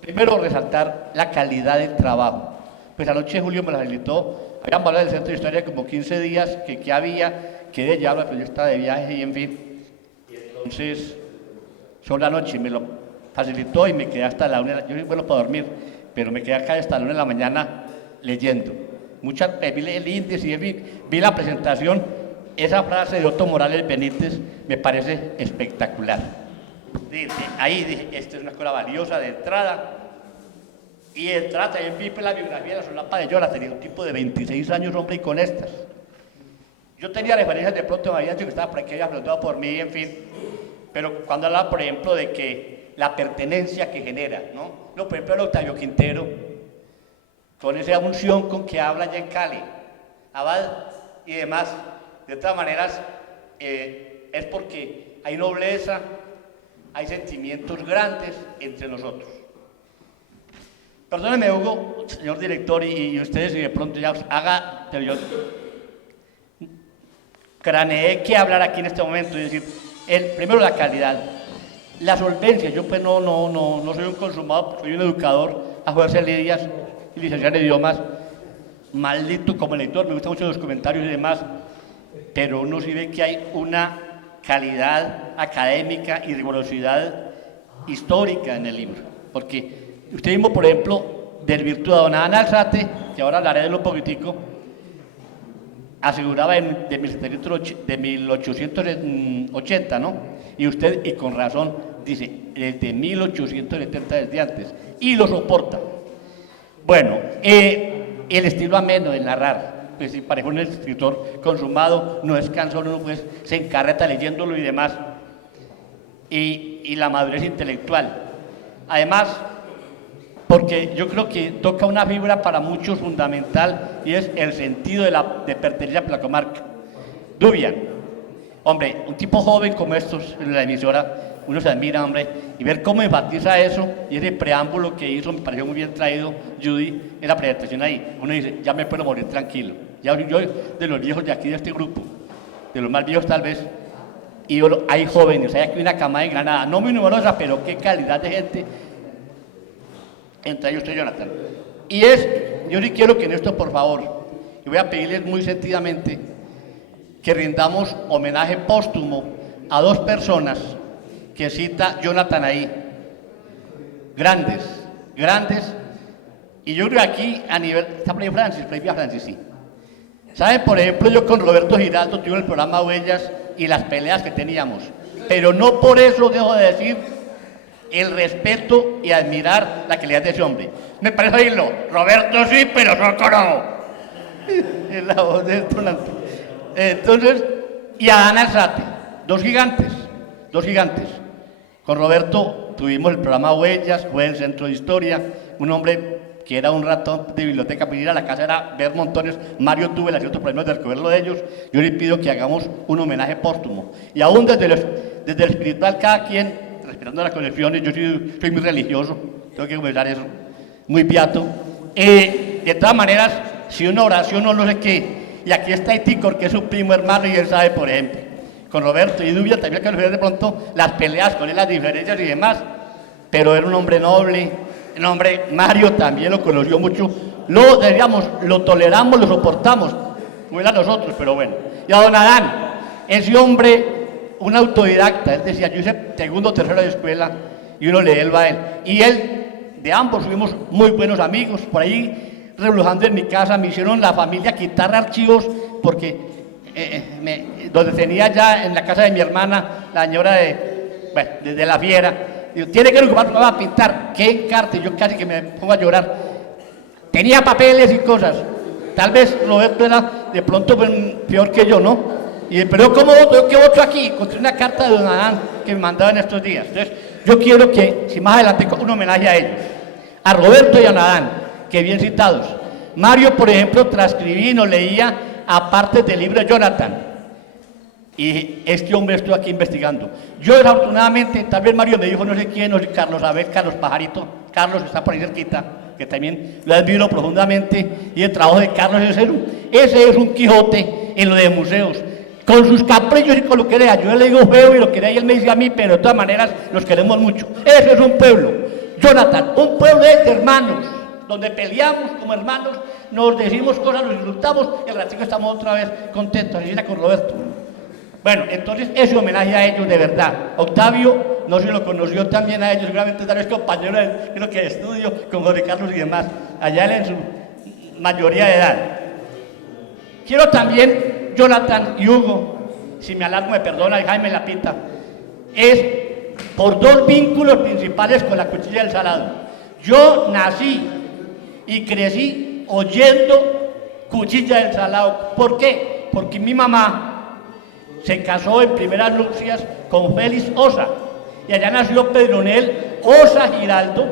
Primero, resaltar la calidad del trabajo. Pues anoche Julio me la facilitó, habían hablado del Centro de Historia como 15 días que había, que de ya, pero yo estaba de viaje y en fin. Y entonces, sobre la noche me lo facilitó y me quedé hasta la 1, yo soy bueno para dormir, pero me quedé acá hasta la 1 de la mañana leyendo. Vi el índice y en fin, vi la presentación, esa frase de Otto Morales Benítez me parece espectacular. Ahí dije, esta es una escuela valiosa de entrada. Y de entrada también vi la biografía de la solapa de Jonathan, tenía un tipo de 26 años, hombre, y con estas. Yo tenía referencias de pronto, me habían dicho que estaba por aquí, había preguntado por mí, en fin. Pero cuando hablaba, por ejemplo, de que la pertenencia que genera, ¿no? No, por ejemplo, el Octavio Quintero, con esa unción con que habla allá en Cali, Abad y demás, de todas maneras, es porque hay nobleza, hay sentimientos grandes entre nosotros. Perdóneme, Hugo, señor director, y ustedes, si de pronto ya haga, pero yo craneé que hablar aquí en este momento, es decir, primero la calidad, la solvencia. Yo pues no soy un consumado, soy un educador a fuerza de lidias y licenciado en idiomas, maldito como lector, me gustan mucho los comentarios y demás, pero uno sí ve que hay una calidad académica y rigurosidad histórica en el libro, porque usted mismo, por ejemplo, del virtuoso don Adán Alzate, que ahora hablaré de él un poquitico, aseguraba de 1880, ¿no? Y usted, y con razón, dice, desde 1870, desde antes, y lo soporta. Bueno, el estilo ameno de narrar, pues si parece un escritor consumado, no es cansón, uno pues se encarreta leyéndolo y demás, y la madurez intelectual. Además, porque yo creo que toca una fibra para muchos fundamental y es el sentido de pertenencia a la comarca. Dubian, hombre, un tipo joven como estos en la emisora, uno se admira, hombre, y ver cómo enfatiza eso y ese preámbulo que hizo me pareció muy bien traído Judy en la presentación ahí. Uno dice, ya me puedo morir tranquilo. Ya yo de los viejos de aquí de este grupo, de los más viejos tal vez, y bueno, hay jóvenes, hay aquí una camada de Granada, no muy numerosa, pero qué calidad de gente. Entre ellos usted, Jonathan. Y yo sí quiero que en esto, por favor, y voy a pedirles muy sentidamente que rindamos homenaje póstumo a dos personas que cita Jonathan ahí, grandes, y yo creo que aquí a nivel, está por ahí Francis, sí. ¿Saben? Por ejemplo, yo con Roberto Giraldo tuve el programa Huellas y las peleas que teníamos, pero no por eso dejo de decir el respeto y admirar la calidad de ese hombre. Me parece oírlo, Roberto sí, pero Soco no. Es la voz de detonante. Entonces, y Adán Alzate, dos gigantes. Con Roberto tuvimos el programa Huellas, fue el Centro de Historia, un hombre que era un ratón de biblioteca, pues ir a la casa era ver montones. Mario tuvo el acierto problemas de recogerlo de ellos. Yo le pido que hagamos un homenaje póstumo. Y aún desde el espiritual, cada quien, respetando las conexiones, yo soy muy religioso, tengo que confesar eso, muy beato. De todas maneras, si una oración o no sé qué, y aquí está Itícor, que es su primo hermano, y él sabe, por ejemplo, con Roberto y Dubia también que de pronto las peleas con él, las diferencias y demás, pero era un hombre noble, un hombre. Mario también lo conoció mucho, lo toleramos, lo soportamos, no era nosotros, pero bueno. Y a don Adán, ese hombre, un autodidacta, él decía, yo hice segundo o tercero de escuela, y uno lee él va a él, y él, de ambos fuimos muy buenos amigos, por ahí relojando en mi casa, me hicieron la familia quitar archivos, porque donde tenía ya en la casa de mi hermana, la señora desde la Fiera, digo, tiene que ocupar para pintar, qué encarte, yo casi que me pongo a llorar, tenía papeles y cosas, tal vez Roberto era de pronto peor que yo, ¿no? Pero ¿cómo voto? ¿Qué voto aquí? Encontré una carta de don Adán que me mandaba en estos días. Entonces, yo quiero que, si más adelante, un homenaje a ellos, a Roberto y a Nadán, que bien citados. Mario, por ejemplo, transcribí y nos leía a partes del libro de Jonathan. Y este hombre estuvo aquí investigando. Yo, desafortunadamente, tal vez Mario me dijo, no sé quién, no sé, Carlos Abel, Carlos Pajarito, Carlos está por ahí cerquita, que también lo admiro profundamente, y el trabajo de Carlos ese es un Quijote en lo de museos, con sus caprichos y con lo que era. Yo le digo feo y lo que era, y él me dice a mí, pero de todas maneras los queremos mucho. Ese es un pueblo, Jonathan, un pueblo de hermanos, donde peleamos como hermanos, nos decimos cosas, nos insultamos, y al ratito estamos otra vez contentos, así era con Roberto. Bueno, entonces ese homenaje a ellos de verdad. Octavio, no se lo conoció también a ellos, seguramente tal vez compañero de, creo que de estudio con Jorge Carlos y demás, allá él en su mayoría de edad. Quiero también, Jonathan y Hugo, si me alargo me perdona, y Jaime Lapita, es por dos vínculos principales con la Cuchilla del Salado. Yo nací y crecí oyendo Cuchilla del Salado. ¿Por qué? Porque mi mamá se casó en primeras nupcias con Félix Osa, y allá nació Pedronel Osa Giraldo.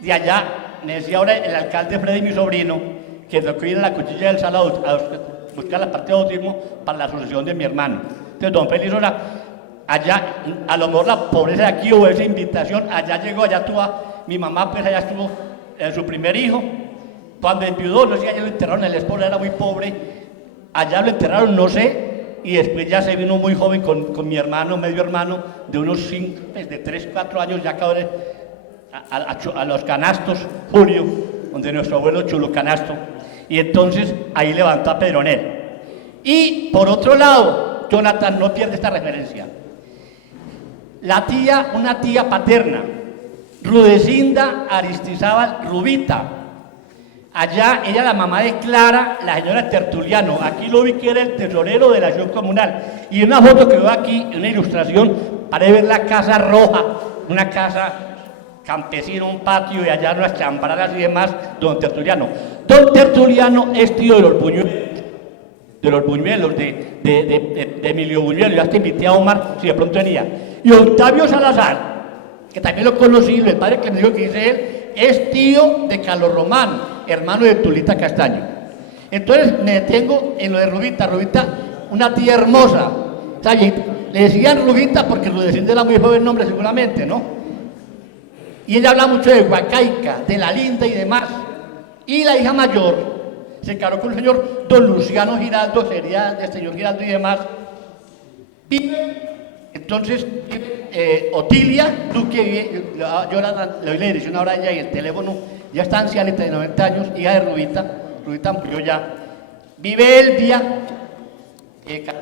De allá me decía ahora el alcalde Freddy, mi sobrino, que tocó ir a la Cuchilla del Salado a buscar la parte de bautismo para la asociación de mi hermano. Entonces don Félix Osa, allá, a lo mejor la pobreza de aquí o esa invitación, allá llegó, allá tuvo, mi mamá pues allá estuvo en su primer hijo. Cuando enviudó, no sé, allá lo enterraron, el esposo era muy pobre, allá lo enterraron, no sé. Y después ya se vino muy joven con mi hermano, medio hermano, de unos 5, de 3, 4 años, ya acabó a los canastos, Julio, donde nuestro abuelo Chulo Canasto, y entonces ahí levantó a Pedronel. Y por otro lado, Jonathan no pierde esta referencia. La tía, una tía paterna, Rudecinda Aristizábal Rubita. Allá, ella la mamá de Clara, la señora Tertuliano. Aquí lo vi que era el tesorero de la acción comunal. Y una foto que veo aquí, una ilustración, para ver la casa roja, una casa campesina, un patio, y allá unas chambradas y demás, don Tertuliano. Don Tertuliano es tío de los Buñuelos, de Emilio Buñuelo. Yo hasta invité a Omar, si de pronto venía. Y Octavio Salazar, que también lo conocí, el padre que me dijo que dice él, es tío de Carlos Román, hermano de Tulita Castaño. Entonces me detengo en lo de Rubita. Rubita, una tía hermosa. O sea, le decían Rubita porque Rudecindo era muy joven nombre seguramente, ¿no? Y ella habla mucho de Huacaica, de la Linda y demás. Y la hija mayor se casó con el señor don Luciano Giraldo, sería del señor Giraldo y demás. Entonces, Otilia Duque, yo le doy la dirección ahora a ella y el teléfono, ya está anciana, de 90 años, hija de Rubita murió ya. Vive Elvia,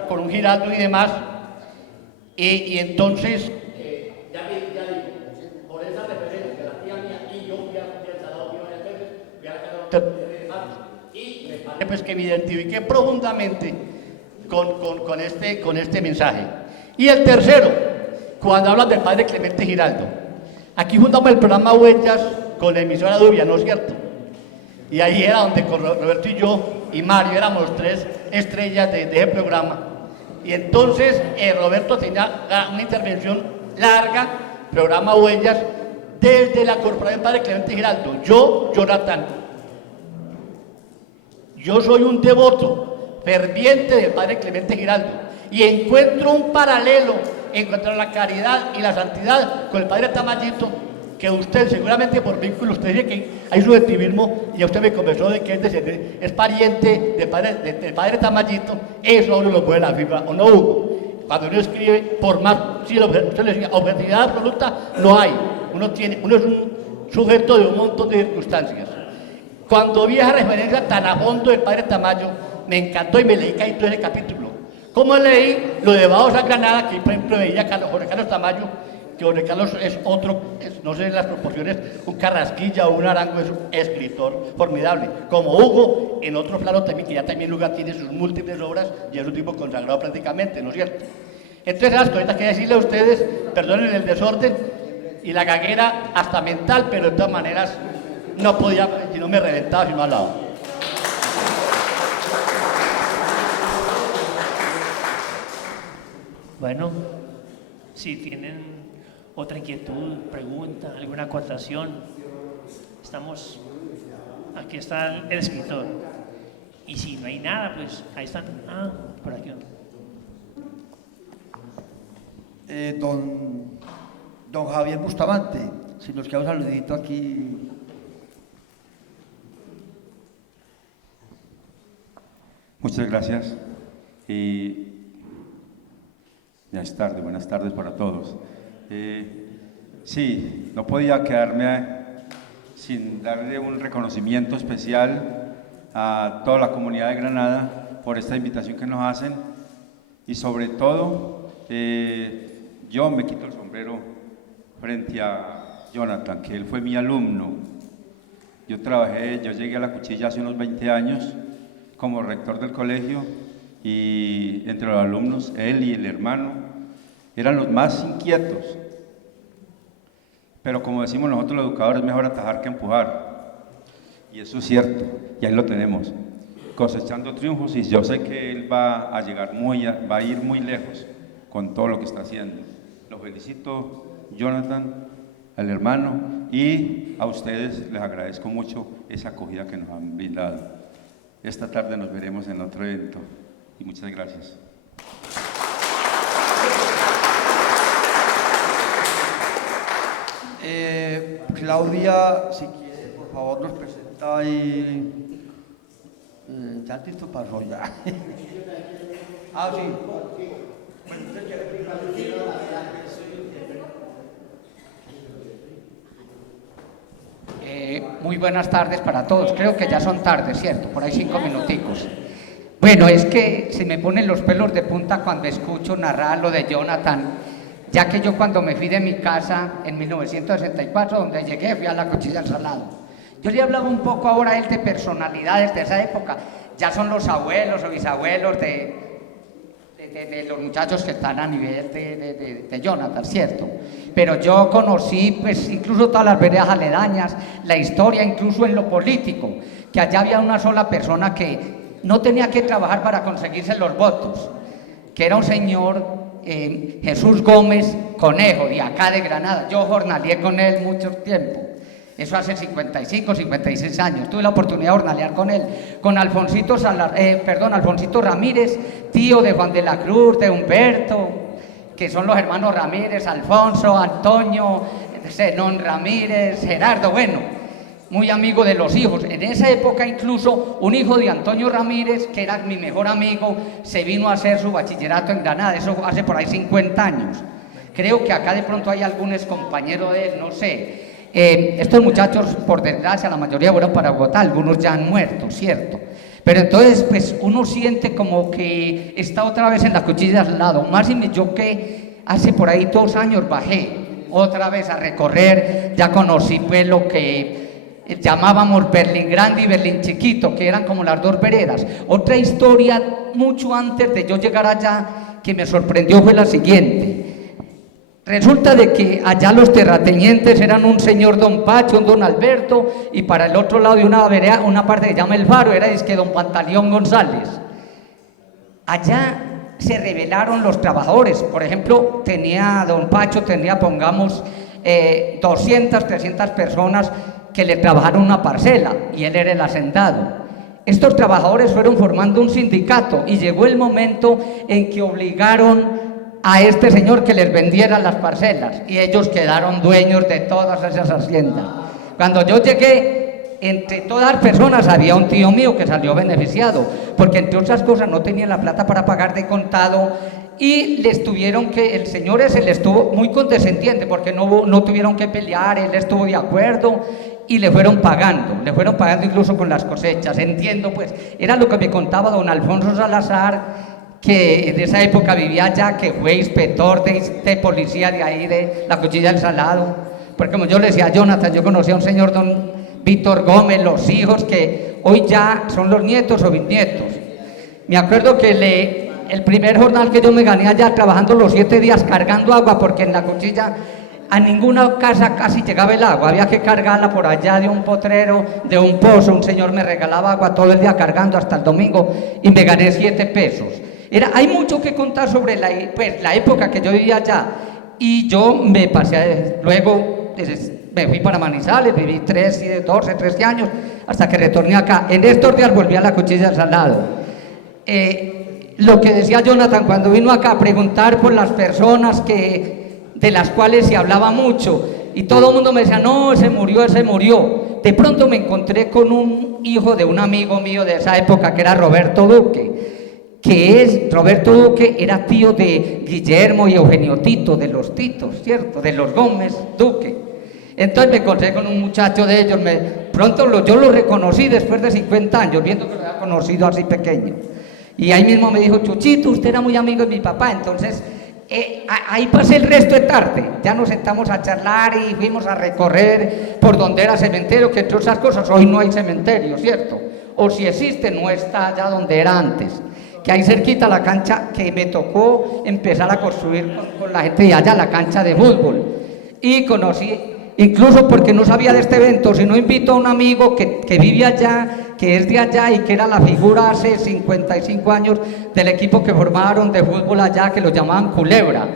con un Giraldo y demás, y entonces, ya digo, por esa referencia, la tía mía y yo fui a El Salado varias veces, fui a la casa y me parece pues que me identifiqué profundamente con este mensaje. Y el tercero, cuando hablan del padre Clemente Giraldo. Aquí fundamos el programa Huellas con la emisora Dubia, ¿no es cierto? Y ahí era donde con Roberto y yo y Mario éramos 3 estrellas de ese programa. Y entonces Roberto tenía una intervención larga, programa Huellas, desde la corporación padre Clemente Giraldo. Yo, Jonathan, yo soy un devoto ferviente del padre Clemente Giraldo. Y encuentro un paralelo entre la caridad y la santidad con el padre Tamayito, que usted seguramente por vínculo, usted dice que hay subjetivismo, y usted me confesó de que es pariente del padre Tamayito. Eso a uno lo puede la fibra, ¿o no, Hugo? Cuando uno escribe, por más, si usted le decía, objetividad absoluta no hay, uno es un sujeto de un montón de circunstancias. Cuando vi esa referencia tan a fondo del padre Tamayo, me encantó y me leí casi todo ese capítulo. Como leí lo de Bajo San Granada, que por ejemplo veía Jorge Carlos Tamayo, que Jorge Carlos es otro, no sé las proporciones, un Carrasquilla o un Arango, es un escritor formidable. Como Hugo, en otro plano también, que ya también lugar tiene sus múltiples obras y es un tipo consagrado prácticamente, ¿no es cierto? Entonces las cositas que decirle a ustedes, perdonen el desorden y la gaguera hasta mental, pero de todas maneras no podía, si no me reventaba, si no al lado. Bueno, si tienen otra inquietud, pregunta, alguna acotación. Aquí está el escritor. Y si no hay nada, pues ahí están. Por aquí. Don Javier Bustamante, si nos queda un saludito aquí. Muchas gracias. Y ya es tarde, buenas tardes para todos. Sí, no podía quedarme sin darle un reconocimiento especial a toda la comunidad de Granada por esta invitación que nos hacen y sobre todo yo me quito el sombrero frente a Jonathan, que él fue mi alumno. Yo llegué a La Cuchilla hace unos 20 años como rector del colegio y entre los alumnos él y el hermano eran los más inquietos. Pero como decimos nosotros los educadores, es mejor atajar que empujar. Y eso es cierto, y ahí lo tenemos, cosechando triunfos, y yo sé que él va a ir muy lejos con todo lo que está haciendo. Lo felicito, Jonathan, al hermano, y a ustedes les agradezco mucho esa acogida que nos han brindado. Esta tarde nos veremos en otro evento, y muchas gracias. Claudia, si quiere, por favor, nos presenta ahí. Ya listo pasó ya. Sí. Muy buenas tardes para todos. Creo que ya son tardes, ¿cierto? Por ahí 5 minuticos. Bueno, es que se me ponen los pelos de punta cuando escucho narrar lo de Jonathan, ya que yo cuando me fui de mi casa en 1964, donde llegué, fui a La Cuchilla del Salado. Yo le hablaba un poco ahora a él de personalidades de esa época, ya son los abuelos o bisabuelos de los muchachos que están a nivel de Jonathan, ¿cierto? Pero yo conocí, pues, incluso todas las veredas aledañas, la historia, incluso en lo político, que allá había una sola persona que no tenía que trabajar para conseguirse los votos, que era un señor, Jesús Gómez Conejo, de acá de Granada. Yo jornaleé con él mucho tiempo, eso hace 55, 56 años, tuve la oportunidad de jornalear con él, con Alfonsito Ramírez, tío de Juan de la Cruz, de Humberto, que son los hermanos Ramírez, Alfonso, Antonio, Zenón Ramírez, Gerardo, bueno, muy amigo de los hijos. En esa época incluso un hijo de Antonio Ramírez, que era mi mejor amigo, se vino a hacer su bachillerato en Granada, eso hace por ahí 50 años. Creo que acá de pronto hay algunos compañeros de él, no sé. Estos muchachos, por desgracia, la mayoría fueron para Bogotá, algunos ya han muerto, ¿cierto? Pero entonces, pues uno siente como que está otra vez en La Cuchilla al lado. Más y yo que hace por ahí 2 años bajé otra vez a recorrer, ya conocí pues lo que llamábamos Berlín Grande y Berlín Chiquito, que eran como las 2 veredas. Otra historia, mucho antes de yo llegar allá, que me sorprendió fue la siguiente. Resulta de que allá los terratenientes eran un señor don Pacho, un don Alberto, y para el otro lado de una vereda, una parte que se llama El Faro, era don Pantaleón González. Allá se rebelaron los trabajadores. Por ejemplo, don Pacho tenía, pongamos, 200, 300 personas que le trabajaron una parcela, y él era el hacendado. Estos trabajadores fueron formando un sindicato, y llegó el momento en que obligaron a este señor que les vendiera las parcelas, y ellos quedaron dueños de todas esas haciendas. Cuando yo llegué, entre todas las personas había un tío mío que salió beneficiado, porque entre otras cosas no tenía la plata para pagar de contado, y el señor ese le estuvo muy condescendiente, porque no tuvieron que pelear, él estuvo de acuerdo, y le fueron pagando incluso con las cosechas. Entiendo, pues, era lo que me contaba don Alfonso Salazar, que en esa época vivía allá, que fue inspector de policía de ahí, de La Cuchilla del Salado. Porque como yo le decía a Jonathan, yo conocí a un señor, don Víctor Gómez, los hijos, que hoy ya son los nietos o bisnietos. Me acuerdo que el primer jornal que yo me gané allá, trabajando los 7 días cargando agua, porque en La Cuchilla a ninguna casa casi llegaba el agua, había que cargarla por allá de un potrero, de un pozo. Un señor me regalaba agua todo el día cargando hasta el domingo, y me gané 7 pesos. Hay mucho que contar sobre la época que yo vivía allá. y yo me pasé, luego me fui para Manizales, viví 13 años, hasta que retorné acá. En estos días volví a la Cuchilla del Salado. Lo que decía Jonathan cuando vino acá a preguntar por las personas de las cuales se hablaba mucho, y todo el mundo me decía, no, ese murió. De pronto me encontré con un hijo de un amigo mío de esa época, que era Roberto Duque, Roberto Duque era tío de Guillermo y Eugenio Tito, de los Titos, ¿cierto? De los Gómez Duque. Entonces me encontré con un muchacho de ellos, yo lo reconocí después de 50 años, viendo que lo había conocido así pequeño. Y ahí mismo me dijo, Chuchito, usted era muy amigo de mi papá. Entonces, ahí pasé el resto de tarde. Ya nos sentamos a charlar y fuimos a recorrer por donde era cementerio, que entre otras cosas, hoy no hay cementerio, ¿cierto? O si existe, no está allá donde era antes. Que ahí cerquita la cancha que me tocó empezar a construir con la gente de allá, la cancha de fútbol. Y conocí, incluso porque no sabía de este evento, sino invito a un amigo que vive allá, que es de allá y que era la figura hace 55 años del equipo que formaron de fútbol allá, que lo llamaban Culebra,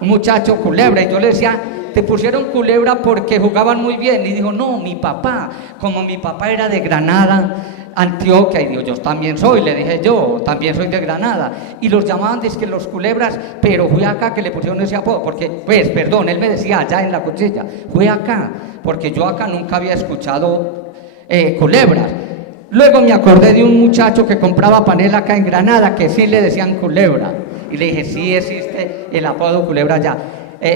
un muchacho Culebra, y yo le decía, te pusieron Culebra porque jugaban muy bien, y dijo, no, mi papá, como mi papá era de Granada, Antioquia, y digo, yo también soy, le dije yo, también soy de Granada, y los llamaban dizque los Culebras, pero fue acá que le pusieron ese apodo, porque, él me decía allá en la Cuchilla, fue acá, porque yo acá nunca había escuchado Culebras. Luego me acordé de un muchacho que compraba panela acá en Granada, que sí le decían Culebra, y le dije, sí existe el apodo Culebra allá.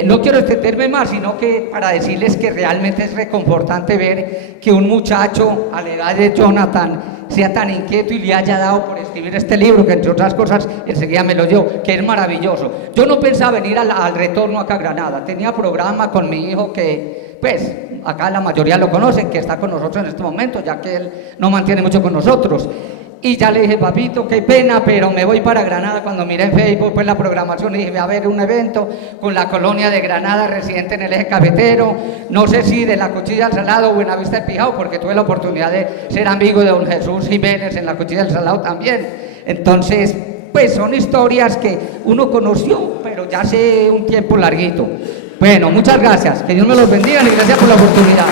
No quiero extenderme más, sino que para decirles que realmente es reconfortante ver que un muchacho a la edad de Jonathan sea tan inquieto y le haya dado por escribir este libro, que entre otras cosas enseguida me lo dio, que es maravilloso. Yo no pensaba venir al retorno acá a Granada, tenía programa con mi hijo que, pues, acá la mayoría lo conocen, que está con nosotros en este momento, ya que él no mantiene mucho con nosotros. Y ya le dije, papito, qué pena, pero me voy para Granada. Cuando miré en Facebook pues la programación, y dije, va a haber un evento con la colonia de Granada, residente en el eje cafetero, no sé si de la Cuchilla del Salado o Buenavista del Pijao, porque tuve la oportunidad de ser amigo de don Jesús Jiménez en la Cuchilla del Salado también. Entonces, pues son historias que uno conoció, pero ya hace un tiempo larguito. Bueno, muchas gracias, que Dios me los bendiga y gracias por la oportunidad.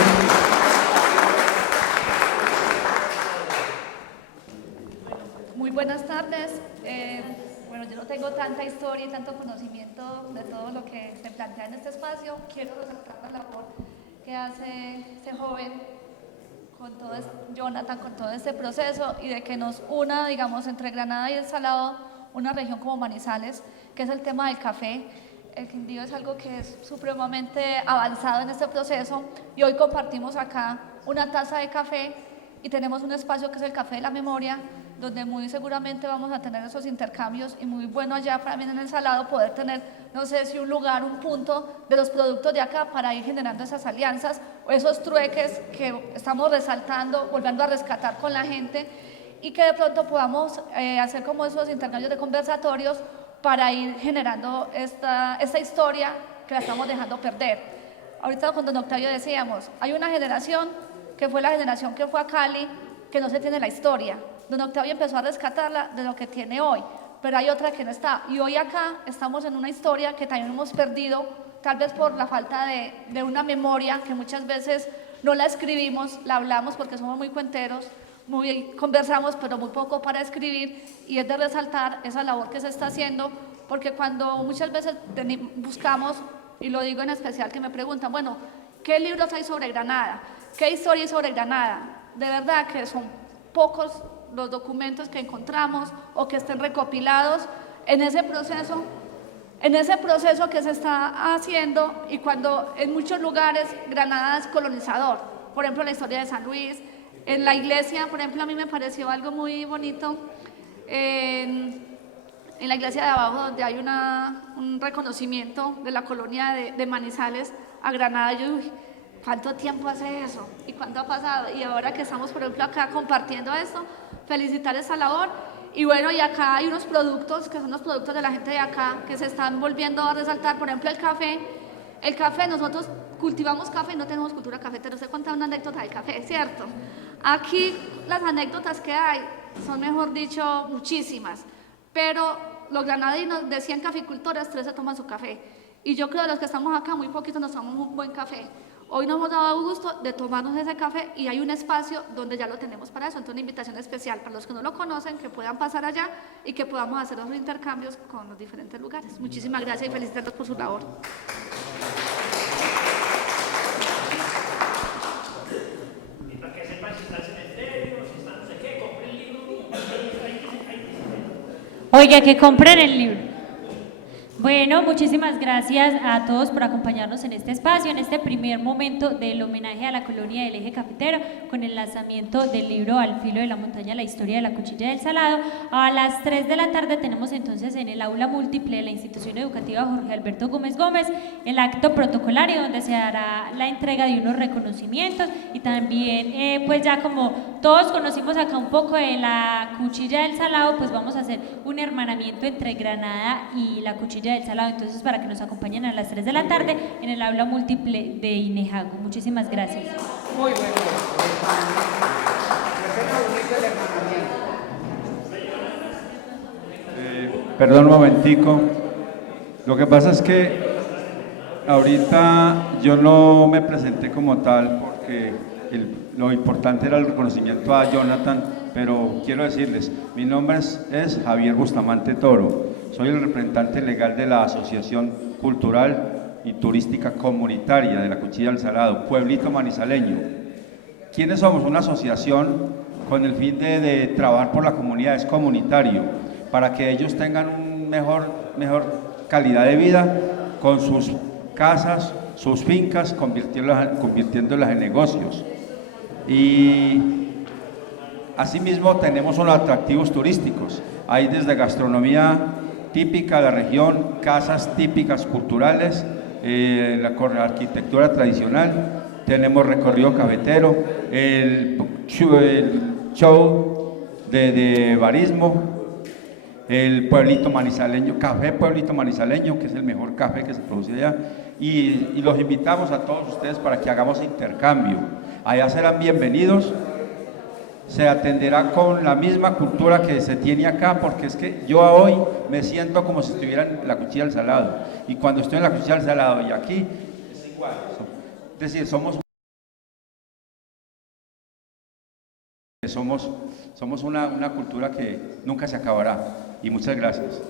Buenas tardes. Bueno, yo no tengo tanta historia y tanto conocimiento de todo lo que se plantea en este espacio. Quiero resaltar la labor que hace este joven Jonathan, con todo este proceso, y de que nos una, digamos, entre Granada y El Salado, una región como Manizales, que es el tema del café. El Quindío es algo que es supremamente avanzado en este proceso, y hoy compartimos acá una taza de café y tenemos un espacio que es el Café de la Memoria, donde muy seguramente vamos a tener esos intercambios, y muy bueno allá también en El Salado poder tener, no sé si un lugar, un punto de los productos de acá para ir generando esas alianzas o esos trueques que estamos resaltando, volviendo a rescatar con la gente, y que de pronto podamos hacer como esos intercambios de conversatorios para ir generando esta historia que la estamos dejando perder. Ahorita con don Octavio decíamos, hay una generación que fue la generación que fue a Cali, que no se tiene la historia. Don Octavio empezó a rescatarla de lo que tiene hoy, pero hay otra que no está. Y hoy acá estamos en una historia que también hemos perdido, tal vez por la falta de una memoria, que muchas veces no la escribimos, la hablamos porque somos muy cuenteros, conversamos, pero muy poco para escribir, y es de resaltar esa labor que se está haciendo, porque cuando muchas veces buscamos, y lo digo en especial que me preguntan, bueno, ¿qué libros hay sobre Granada? ¿Qué historia hay sobre Granada? De verdad que son pocos los documentos que encontramos o que estén recopilados en ese proceso que se está haciendo, y cuando en muchos lugares Granada es colonizador. Por ejemplo, la historia de San Luis, en la iglesia, por ejemplo, a mí me pareció algo muy bonito, en la iglesia de abajo, donde hay un reconocimiento de la colonia de Manizales a Granada. Yo dije, ¿cuánto tiempo hace eso? ¿Y cuánto ha pasado? Y ahora que estamos, por ejemplo, acá compartiendo esto, felicitar esa labor. Y bueno, y acá hay unos productos que son los productos de la gente de acá, que se están volviendo a resaltar. Por ejemplo, el café. El café, nosotros cultivamos café y no tenemos cultura cafetera. Usted cuenta una anécdota del café, ¿cierto? Aquí las anécdotas que hay son, mejor dicho, muchísimas. Pero los granadinos decían caficultores, 3 se toman su café. Y yo creo que los que estamos acá, muy poquitos nos tomamos un buen café. Hoy nos hemos dado gusto de tomarnos ese café y hay un espacio donde ya lo tenemos para eso. Entonces, una invitación especial para los que no lo conocen, que puedan pasar allá y que podamos hacer los intercambios con los diferentes lugares. Muchísimas gracias y felicitarlos por su labor. Y para que sepan si está el cementerio, si está no sé qué, compren el libro. Oiga, que compren el libro. Bueno, muchísimas gracias a todos por acompañarnos en este espacio, en este primer momento del homenaje a la colonia del Eje Cafetero, con el lanzamiento del libro Al filo de la montaña, la historia de la cuchilla del salado. A las 3 de la tarde tenemos entonces en el aula múltiple de la institución educativa Jorge Alberto Gómez Gómez el acto protocolario donde se hará la entrega de unos reconocimientos y también pues ya como todos conocimos acá un poco de la cuchilla del salado, pues vamos a hacer un hermanamiento entre Granada y la cuchilla del salado, entonces para que nos acompañen a las 3 de la tarde en el aula múltiple de Inejago. Muchísimas gracias. Muy bueno. Perdón un momentico. Lo que pasa es que ahorita yo no me presenté como tal porque lo importante era el reconocimiento a Jonathan, pero quiero decirles, mi nombre es Javier Bustamante Toro. Soy el representante legal de la Asociación Cultural y Turística Comunitaria de la Cuchilla del Salado, Pueblito Manizaleño. ¿Quiénes somos? Una asociación con el fin de trabajar por la comunidad, es comunitario, para que ellos tengan un mejor calidad de vida con sus casas, sus fincas, convirtiéndolas en negocios. Y asimismo tenemos unos atractivos turísticos. Hay desde gastronomía típica de la región, casas típicas culturales, la arquitectura tradicional, tenemos recorrido cafetero, el show de barismo, el pueblito manizaleño, café pueblito manizaleño, que es el mejor café que se produce allá, y los invitamos a todos ustedes para que hagamos intercambio. Allá serán bienvenidos. Se atenderá con la misma cultura que se tiene acá, porque es que yo hoy me siento como si estuviera en la cuchilla del salado, y cuando estoy en la cuchilla del salado y aquí es igual. Es decir, somos una cultura que nunca se acabará, y muchas gracias.